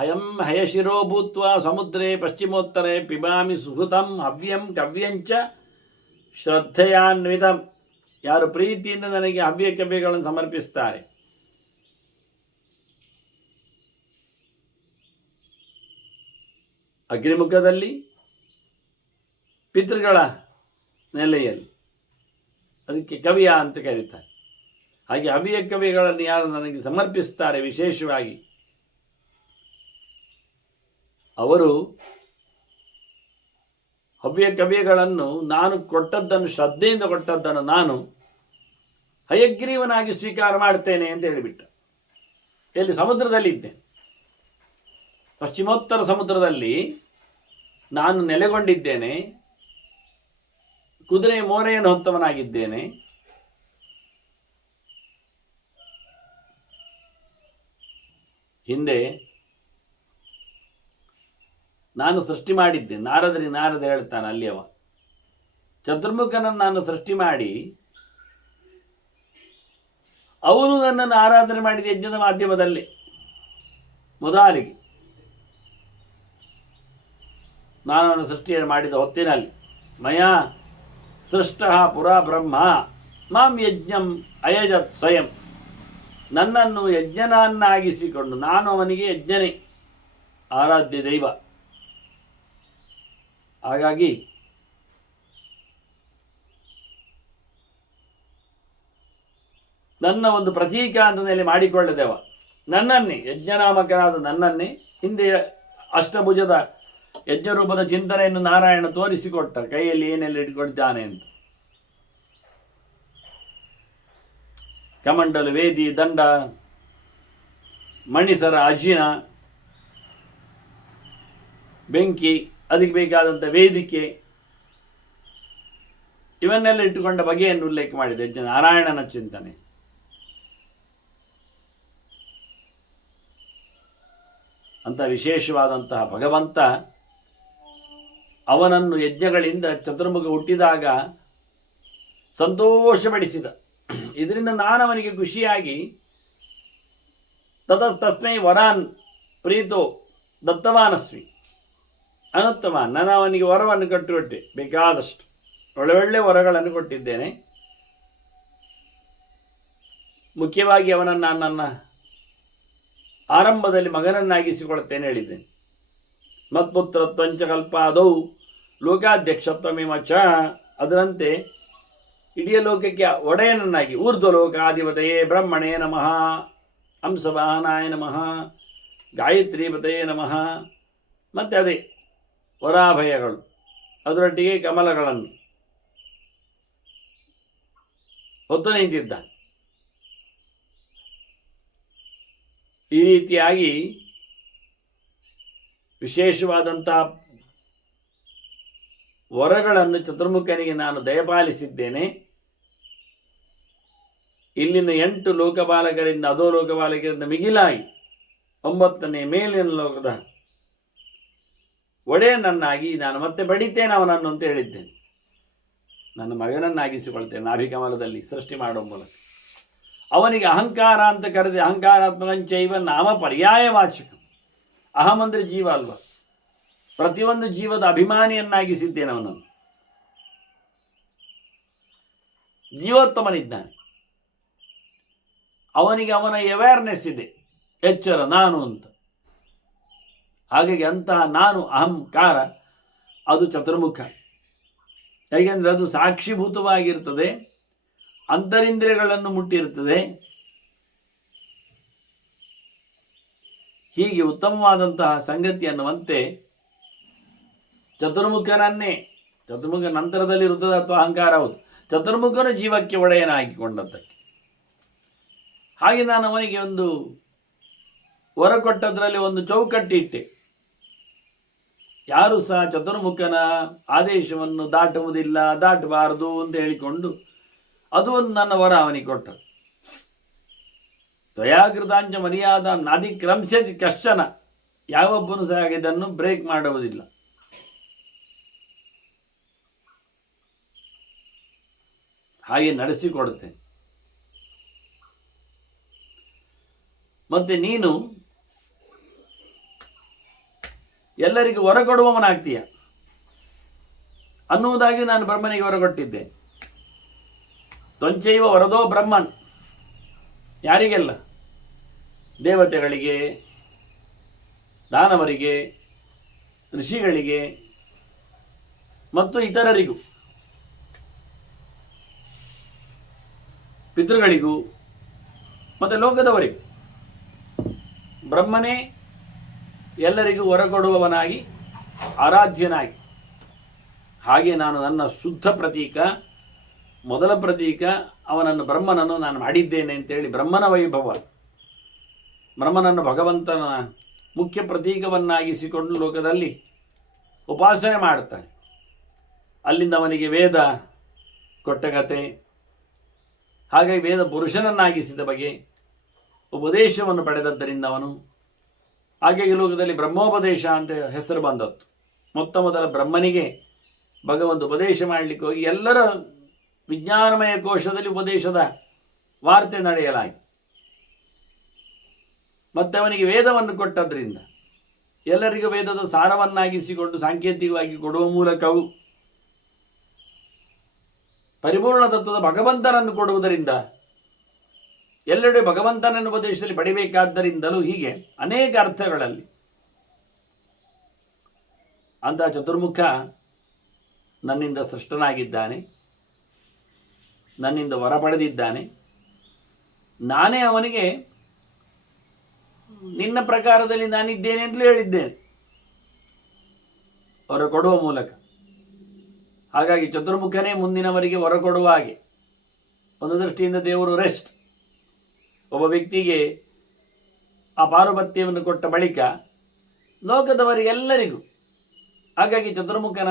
ಅಯಂ ಹಯಶಿರೋ ಭೂತ್ವ ಸಮುದ್ರೇ ಪಶ್ಚಿಮೋತ್ತರೇ ಪಿಬಾಮಿ ಸುಹೃತಂ ಹವ್ಯಂ ಕವ್ಯಂಚ ಶ್ರದ್ಧೆಯಾನ್ವಿತಂ. ಯಾರು ಪ್ರೀತಿಯಿಂದ ನನಗೆ ಹವ್ಯ ಕವ್ಯಗಳನ್ನು ಸಮರ್ಪಿಸ್ತಾರೆ, ಅಗ್ನಿಮುಖದಲ್ಲಿ ಪಿತೃಗಳ ನೆಲೆಯಲ್ಲಿ, ಅದಕ್ಕೆ ಕವಿಯ ಅಂತ ಕರೀತಾರೆ. ಹಾಗೆ ಹವ್ಯ ಕವಿಗಳನ್ನು ಯಾರು ನನಗೆ ಸಮರ್ಪಿಸ್ತಾರೆ ವಿಶೇಷವಾಗಿ, ಅವರು ಹವ್ಯ ಕವಿಗಳನ್ನು ನಾನು ಕೊಟ್ಟದ್ದನ್ನು, ಶ್ರದ್ಧೆಯಿಂದ ಕೊಟ್ಟದ್ದನ್ನು ನಾನು ಹಯಗ್ರೀವನಾಗಿ ಸ್ವೀಕಾರ ಮಾಡ್ತೇನೆ ಅಂತ ಹೇಳಿಬಿಟ್ಟ. ಎಲ್ಲಿ? ಸಮುದ್ರದಲ್ಲಿ ಇದ್ದೆ, ಪಶ್ಚಿಮೋತ್ತರ ಸಮುದ್ರದಲ್ಲಿ ನಾನು ನೆಲೆಗೊಂಡಿದ್ದೇನೆ, ಕುದುರೆ ಮೋರೆಯನ್ನು ಹೊತ್ತವನಾಗಿದ್ದೇನೆ. ಹಿಂದೆ ನಾನು ಸೃಷ್ಟಿ ಮಾಡಿದ್ದೆ. ನಾರದ ಹೇಳ್ತಾನೆ ಅಲ್ಲಿ, ಅವ ಚತುರ್ಮುಖನನ್ನು ನಾನು ಸೃಷ್ಟಿ ಮಾಡಿ ಅವನು ನನ್ನನ್ನು ಆರಾಧನೆ ಮಾಡಿದ ಯಜ್ಞದ ಮಾಧ್ಯಮದಲ್ಲಿ ಮೊದಲಿಗೆ ನಾನು ಅವನ ಸೃಷ್ಟಿಯನ್ನು ಮಾಡಿದ ಹೊತ್ತಿನಲ್ಲಿ ಮಯಾ ಸೃಷ್ಟ ಪುರಾ ಬ್ರಹ್ಮ ಮಾಂ ಯಜ್ಞಂ ಅಯಜತ್ ಸ್ವಯಂ, ನನ್ನನ್ನು ಯಜ್ಞನನ್ನಾಗಿಸಿಕೊಂಡು ನಾನು ಅವನಿಗೆ ಯಜ್ಞನೇ, ಆರಾಧ್ಯ ದೈವ. ಹಾಗಾಗಿ ನನ್ನ ಒಂದು ಪ್ರತೀಕ ಅಂತ ಮೇಲೆ ಮಾಡಿಕೊಳ್ಳದೆವ ನನ್ನನ್ನೇ, ಯಜ್ಞನಾಮಕನಾದ ನನ್ನನ್ನೇ ಹಿಂದೆ ಅಷ್ಟಭುಜದ ಯಜ್ಞರೂಪದ ಚಿಂತನೆಯನ್ನು ನಾರಾಯಣ ತೋರಿಸಿಕೊಟ್ಟ, ಕೈಯಲ್ಲಿ ಏನೆಲ್ಲ ಇಟ್ಕೊಳ್ತಾನೆ ಅಂತ. ಕಮಂಡಲು, ವೇದಿ, ದಂಡ, ಮಣಿಸರ, ಅಜಿನ, ಬೆಂಕಿ, ಅದಕ್ಕೆ ಬೇಕಾದಂಥ ವೇದಿಕೆ, ಇವನ್ನೆಲ್ಲ ಇಟ್ಟುಕೊಂಡ ಬಗೆಯನ್ನು ಉಲ್ಲೇಖ ಮಾಡಿದೆ ಯಜ್ಞ ನಾರಾಯಣನ ಚಿಂತನೆ. ಅಂತ ವಿಶೇಷವಾದಂತಹ ಭಗವಂತ ಅವನನ್ನು ಯಜ್ಞಗಳಿಂದ ಚತುರ್ಮುಖ ಹುಟ್ಟಿದಾಗ ಸಂತೋಷಪಡಿಸಿದ. ಇದರಿಂದ ನಾನು ಅವನಿಗೆ ಖುಷಿಯಾಗಿ ತಸ್ಮೈ ವರಾನ್ ಪ್ರೀತೋ ದತ್ತವಾನಸ್ಮಿ ಅನುತ್ತಮ, ನಾನು ಅವನಿಗೆ ವರವನ್ನು ಕಟ್ಟಿಕೊಟ್ಟೆ, ಬೇಕಾದಷ್ಟು ಒಳ್ಳೆ ವರಗಳನ್ನು ಕೊಟ್ಟಿದ್ದೇನೆ. ಮುಖ್ಯವಾಗಿ ಅವನನ್ನು ನನ್ನ ಆರಂಭದಲ್ಲಿ ಮಗನನ್ನಾಗಿಸಿಕೊಳ್ಳುತ್ತೇನೆ ಹೇಳಿದ್ದೇನೆ. ಮತ್ಪುತ್ರತ್ವಂಚ ಕಲ್ಪಾದೌ ಲೋಕಾಧ್ಯಕ್ಷತ್ವಮೇವ ಚ, ಅದರಂತೆ ಇಡೀ ಲೋಕಕ್ಕೆ ಒಡೆಯನನ್ನಾಗಿ ಊರ್ಧ್ವಲೋಕಾಧಿಪತಯೇ ಬ್ರಹ್ಮಣೇ ನಮಃ, ಹಂಸವಾಹನಾಯ ನಮಃ, ಗಾಯತ್ರೀಪತಯೇ ನಮಃ. ಮತ್ತು ಅದೇ ವರಾಭಯಗಳು, ಅದರೊಟ್ಟಿಗೆ ಕಮಲಗಳನ್ನು ಹೊತ್ತು ನಿಂತಿದ್ದ. ಈ ರೀತಿಯಾಗಿ ವಿಶೇಷವಾದಂತಹ ವರಗಳನ್ನು ಚತುರ್ಮುಖನಿಗೆ ನಾನು ದಯಪಾಲಿಸಿದ್ದೇನೆ. ಇಲ್ಲಿನ 8 ಲೋಕಪಾಲಕರಿಂದ ಅಧೋಲೋಕಪಾಲಕರಿಂದ ಮಿಗಿಲಾಗಿ 9ನೇ ಮೇಲಿನ ಲೋಕದ ಒಡೆಯನನ್ನಾಗಿ ನಾನು ಮತ್ತೆ ಬಡಿತೇನೆ ಅವನನ್ನು ಅಂತ ಹೇಳಿದ್ದೇನೆ. ನನ್ನ ಮಗನನ್ನಾಗಿಸಿಕೊಳ್ತೇನೆ ನಾಭಿಕಮಲದಲ್ಲಿ ಸೃಷ್ಟಿ ಮಾಡುವ ಮೂಲಕ. ಅವನಿಗೆ ಅಹಂಕಾರ ಅಂತ ಕರೆದಿ, ಅಹಂಕಾರಾತ್ಮಕಂಚೈವ ನಾಮ ಪರ್ಯಾಯವಾಚಕ. ಅಹಂ ಅಂದರೆ ಜೀವ ಅಲ್ವ, ಪ್ರತಿಯೊಂದು ಜೀವದ ಅಭಿಮಾನಿಯನ್ನಾಗಿಸಿದ್ದೇನೆ ಅವನನ್ನು. ಜೀವೋತ್ತಮನಿದ್ದಾನೆ, ಅವನಿಗೆ ಅವನ ಅವೇರ್ನೆಸ್ ಇದೆ, ಎಚ್ಚರ ನಾನು ಅಂತ. ಹಾಗಾಗಿ ಅಂತಹ ನಾನು ಅಹಂಕಾರ ಅದು ಚತುರ್ಮುಖ. ಹೇಗೆಂದರೆ ಅದು ಸಾಕ್ಷಿಭೂತವಾಗಿರ್ತದೆ, ಅಂತರಿಂದ್ರಿಯಗಳನ್ನು ಮುಟ್ಟಿರ್ತದೆ. ಹೀಗೆ ಉತ್ತಮವಾದಂತಹ ಸಂಗತಿ ಅನ್ನುವಂತೆ ಚತುರ್ಮುಖನನ್ನೇ, ಚತುರ್ಮುಖ ನಂತರದಲ್ಲಿ ಇರುತ್ತದೆ ಅಥವಾ ಅಹಂಕಾರ, ಹೌದು, ಚತುರ್ಮುಖನು ಜೀವಕ್ಕೆ ಒಡೆಯನಾಗಿಕೊಂಡದ್ದಕ್ಕೆ. ಹಾಗೆ ನಾನು ಅವನಿಗೆ ಒಂದು ವರ ಕೊಟ್ಟದ್ರಲ್ಲಿ ಒಂದು ಚೌಕಟ್ಟಿಟ್ಟೆ. ಯಾರು ಸಹ ಚತುರ್ಮುಖನ ಆದೇಶವನ್ನು ದಾಟುವುದಿಲ್ಲ, ದಾಟಬಾರದು ಅಂತ ಹೇಳಿಕೊಂಡು ಅದು ಒಂದು ನನ್ನ ವರ ಅವನಿಗೆ ಕೊಟ್ಟ. ತ್ವಯಾಕೃತಾಂಚ ಮರ್ಯಾದ ನಾದಿಕ್ರಮಿಸತಿ ಕಶ್ಚನ, ಯಾವೊಬ್ಬನು ಸಹ ಇದನ್ನು ಬ್ರೇಕ್ ಮಾಡುವುದಿಲ್ಲ. ಹಾಗೆ ನಡೆಸಿಕೊಡುತ್ತೇನೆ. ಮತ್ತೆ ನೀನು ಎಲ್ಲರಿಗೂ ವರ ಕೊಡುವವನಾಗ್ತೀಯ ಅನ್ನುವುದಾಗಿ ನಾನು ಬ್ರಹ್ಮನಿಗೆ ವರ ಕೊಟ್ಟಿದ್ದೆ. ತ್ವಂಚೈವ ವರದೋ ಬ್ರಹ್ಮನ್, ಯಾರಿಗೆಲ್ಲ? ದೇವತೆಗಳಿಗೆ, ದಾನವರಿಗೆ, ಋಷಿಗಳಿಗೆ ಮತ್ತು ಇತರರಿಗೂ, ಪಿತೃಗಳಿಗೂ ಮತ್ತು ಲೋಕದವರಿಗೂ ಬ್ರಹ್ಮನೇ ಎಲ್ಲರಿಗೂ ವರ ಕೊಡುವವನಾಗಿ, ಆರಾಧ್ಯನಾಗಿ. ಹಾಗೆ ನಾನು ನನ್ನ ಶುದ್ಧ ಪ್ರತೀಕ ಮೊದಲ ಪ್ರತೀಕ ಅವನನ್ನು ಬ್ರಹ್ಮನನ್ನು ನಾನು ಮಾಡಿದ್ದೇನೆ ಅಂತೇಳಿ ಬ್ರಹ್ಮನ ವೈಭವ, ಬ್ರಹ್ಮನನ್ನು ಭಗವಂತನ ಮುಖ್ಯ ಪ್ರತೀಕವನ್ನಾಗಿಸಿಕೊಂಡು ಲೋಕದಲ್ಲಿ ಉಪಾಸನೆ ಮಾಡುತ್ತಾನೆ. ಅಲ್ಲಿಂದ ಅವನಿಗೆ ವೇದ ಕೊಟ್ಟಗತೆ, ಹಾಗಾಗಿ ವೇದ ಪುರುಷನನ್ನಾಗಿಸಿದ ಬಗೆ ಉಪದೇಶವನ್ನು ಪಡೆದದ್ದರಿಂದ ಅವನು, ಹಾಗಾಗಿ ಲೋಕದಲ್ಲಿ ಬ್ರಹ್ಮೋಪದೇಶ ಅಂತ ಹೆಸರು ಬಂದದ್ದು. ಮೊದಲ ಬ್ರಹ್ಮನಿಗೆ ಭಗವಂತ ಉಪದೇಶ ಮಾಡಲಿಕ್ಕೆ ಹೋಗಿ ಎಲ್ಲರ ವಿಜ್ಞಾನಮಯ ಕೋಶದಲ್ಲಿ ಉಪದೇಶದ ವಾರ್ತೆ ನಡೆಯಲಾಗಿ, ಮತ್ತೆ ಅವನಿಗೆ ವೇದವನ್ನು ಕೊಟ್ಟದ್ರಿಂದ ಎಲ್ಲರಿಗೂ ವೇದದ ಸಾರವನ್ನಾಗಿಸಿಕೊಂಡು ಸಾಂಕೇತಿಕವಾಗಿ ಕೊಡುವ ಮೂಲಕವೂ ಪರಿಪೂರ್ಣ ತತ್ವದ ಭಗವಂತನನ್ನು ಕೊಡುವುದರಿಂದ ಎಲ್ಲೆಡೆ ಭಗವಂತನನ್ನು ಉಪದೇಶದಲ್ಲಿ ಪಡಿಬೇಕಾದ್ದರಿಂದಲೂ ಹೀಗೆ ಅನೇಕ ಅರ್ಥಗಳಲ್ಲಿ ಅಂತಹ ಚತುರ್ಮುಖ ನನ್ನಿಂದ ಸೃಷ್ಟನಾಗಿದ್ದಾನೆ, ನನ್ನಿಂದ ವರ ಪಡೆದಿದ್ದಾನೆ. ನಾನೇ ಅವನಿಗೆ ನಿನ್ನ ಪ್ರಕಾರದಲ್ಲಿ ನಾನಿದ್ದೇನೆ ಅಂತಲೂ ಹೇಳಿದ್ದೇನೆ ವರ ಕೊಡುವ ಮೂಲಕ. ಹಾಗಾಗಿ ಚತುರ್ಮುಖನೇ ಮುಂದಿನವರಿಗೆ ವರ ಕೊಡುವ ಹಾಗೆ ಒಂದು ದೃಷ್ಟಿಯಿಂದ ದೇವರು ರೆಸ್ಟ್. ಒಬ್ಬ ವ್ಯಕ್ತಿಗೆ ಆ ಪಾರುಪತ್ಯವನ್ನು ಕೊಟ್ಟ ಬಳಿಕ ಲೋಕದವರಿಗೆಲ್ಲರಿಗೂ, ಹಾಗಾಗಿ ಚತುರ್ಮುಖನ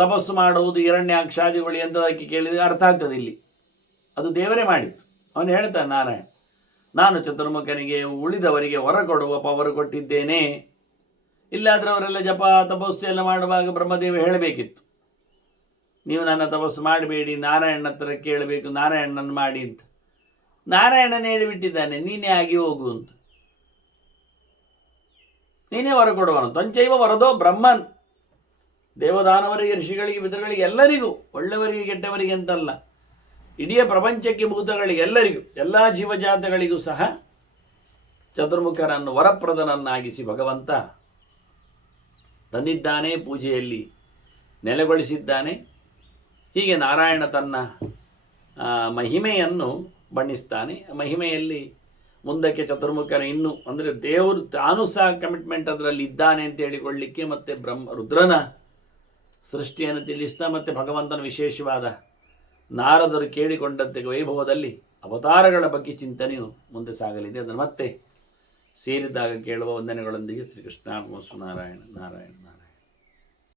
ತಪಸ್ಸು ಮಾಡುವುದು ಹಿರಣ್ಯಾಕ್ಷಾದಿಗಳು ಎಂಥದಕ್ಕೆ ಕೇಳಿದರೆ ಅರ್ಥ ಆಗ್ತದೆ. ಇಲ್ಲಿ ಅದು ದೇವರೇ ಮಾಡಿತ್ತು. ಅವನು ಹೇಳ್ತಾನೆ, ನಾರಾಯಣ ನಾನು ಚತುರ್ಮುಖನಿಗೆ ಉಳಿದವರಿಗೆ ವರ ಕೊಡುವ ಪವರ್ ಕೊಟ್ಟಿದ್ದೇನೆ. ಇಲ್ಲಾದರೆ ಅವರೆಲ್ಲ ಜಪ ತಪಸ್ಸು ಎಲ್ಲ ಮಾಡುವಾಗ ಬ್ರಹ್ಮದೇವ ಹೇಳಬೇಕಿತ್ತು, ನೀವು ನನ್ನ ತಪಸ್ಸು ಮಾಡಬೇಡಿ, ನಾರಾಯಣನ ಹತ್ರ ಕೇಳಬೇಕು, ನಾರಾಯಣನನ್ನು ಮಾಡಿ ಅಂತ. ನಾರಾಯಣನ ಹೇಳಿಬಿಟ್ಟಿದ್ದಾನೆ, ನೀನೇ ಆಗಿ ಹೋಗು ಅಂತ. ನೀನೇ ವರ ಕೊಡುವನು. ತಂಚೈವ ವರದೋ ಬ್ರಹ್ಮನ್. ದೇವದಾನವರಿಗೆ, ಋಷಿಗಳಿಗೆ, ಪಿತೃಗಳಿಗೆ ಎಲ್ಲರಿಗೂ, ಒಳ್ಳೆಯವರಿಗೆ ಕೆಟ್ಟವರಿಗೆ ಅಂತಲ್ಲ, ಇಡೀ ಪ್ರಪಂಚಕ್ಕೆ ಭೂತಗಳಿಗೆ ಎಲ್ಲರಿಗೂ, ಎಲ್ಲ ಜೀವಜಾತಗಳಿಗೂ ಸಹ ಚತುರ್ಮುಖನನ್ನು ವರಪ್ರದನನ್ನಾಗಿಸಿ ಭಗವಂತ ತಂದಿದ್ದಾನೆ, ಪೂಜೆಯಲ್ಲಿ ನೆಲೆಗೊಳಿಸಿದ್ದಾನೆ. ಹೀಗೆ ನಾರಾಯಣ ತನ್ನ ಮಹಿಮೆಯನ್ನು ಬಣ್ಣಿಸ್ತಾನೆ. ಮಹಿಮೆಯಲ್ಲಿ ಮುಂದಕ್ಕೆ ಚತುರ್ಮುಖನ ಇನ್ನೂ ಅಂದರೆ ದೇವರು ತಾನೂ ಸಹ ಕಮಿಟ್ಮೆಂಟ್ ಅದರಲ್ಲಿ ಇದ್ದಾನೆ ಅಂತ ಹೇಳಿಕೊಳ್ಳಿಕ್ಕೆ, ಮತ್ತು ರುದ್ರನ ಸೃಷ್ಟಿಯನ್ನು ತಿಳಿಸ್ತಾ, ಮತ್ತು ಭಗವಂತನ ವಿಶೇಷವಾದ ನಾರದರು ಕೇಳಿಕೊಂಡಂತೆ ವೈಭವದಲ್ಲಿ ಅವತಾರಗಳ ಬಗ್ಗೆ ಚಿಂತನೆಯು ಮುಂದೆ ಸಾಗಲಿದೆ. ಅದನ್ನು ಮತ್ತೆ ಸೇರಿದಾಗ ಕೇಳುವ ವಂದನೆಗಳೊಂದಿಗೆ ಶ್ರೀಕೃಷ್ಣ ನಾರಾಯಣ ನಾರಾಯಣ.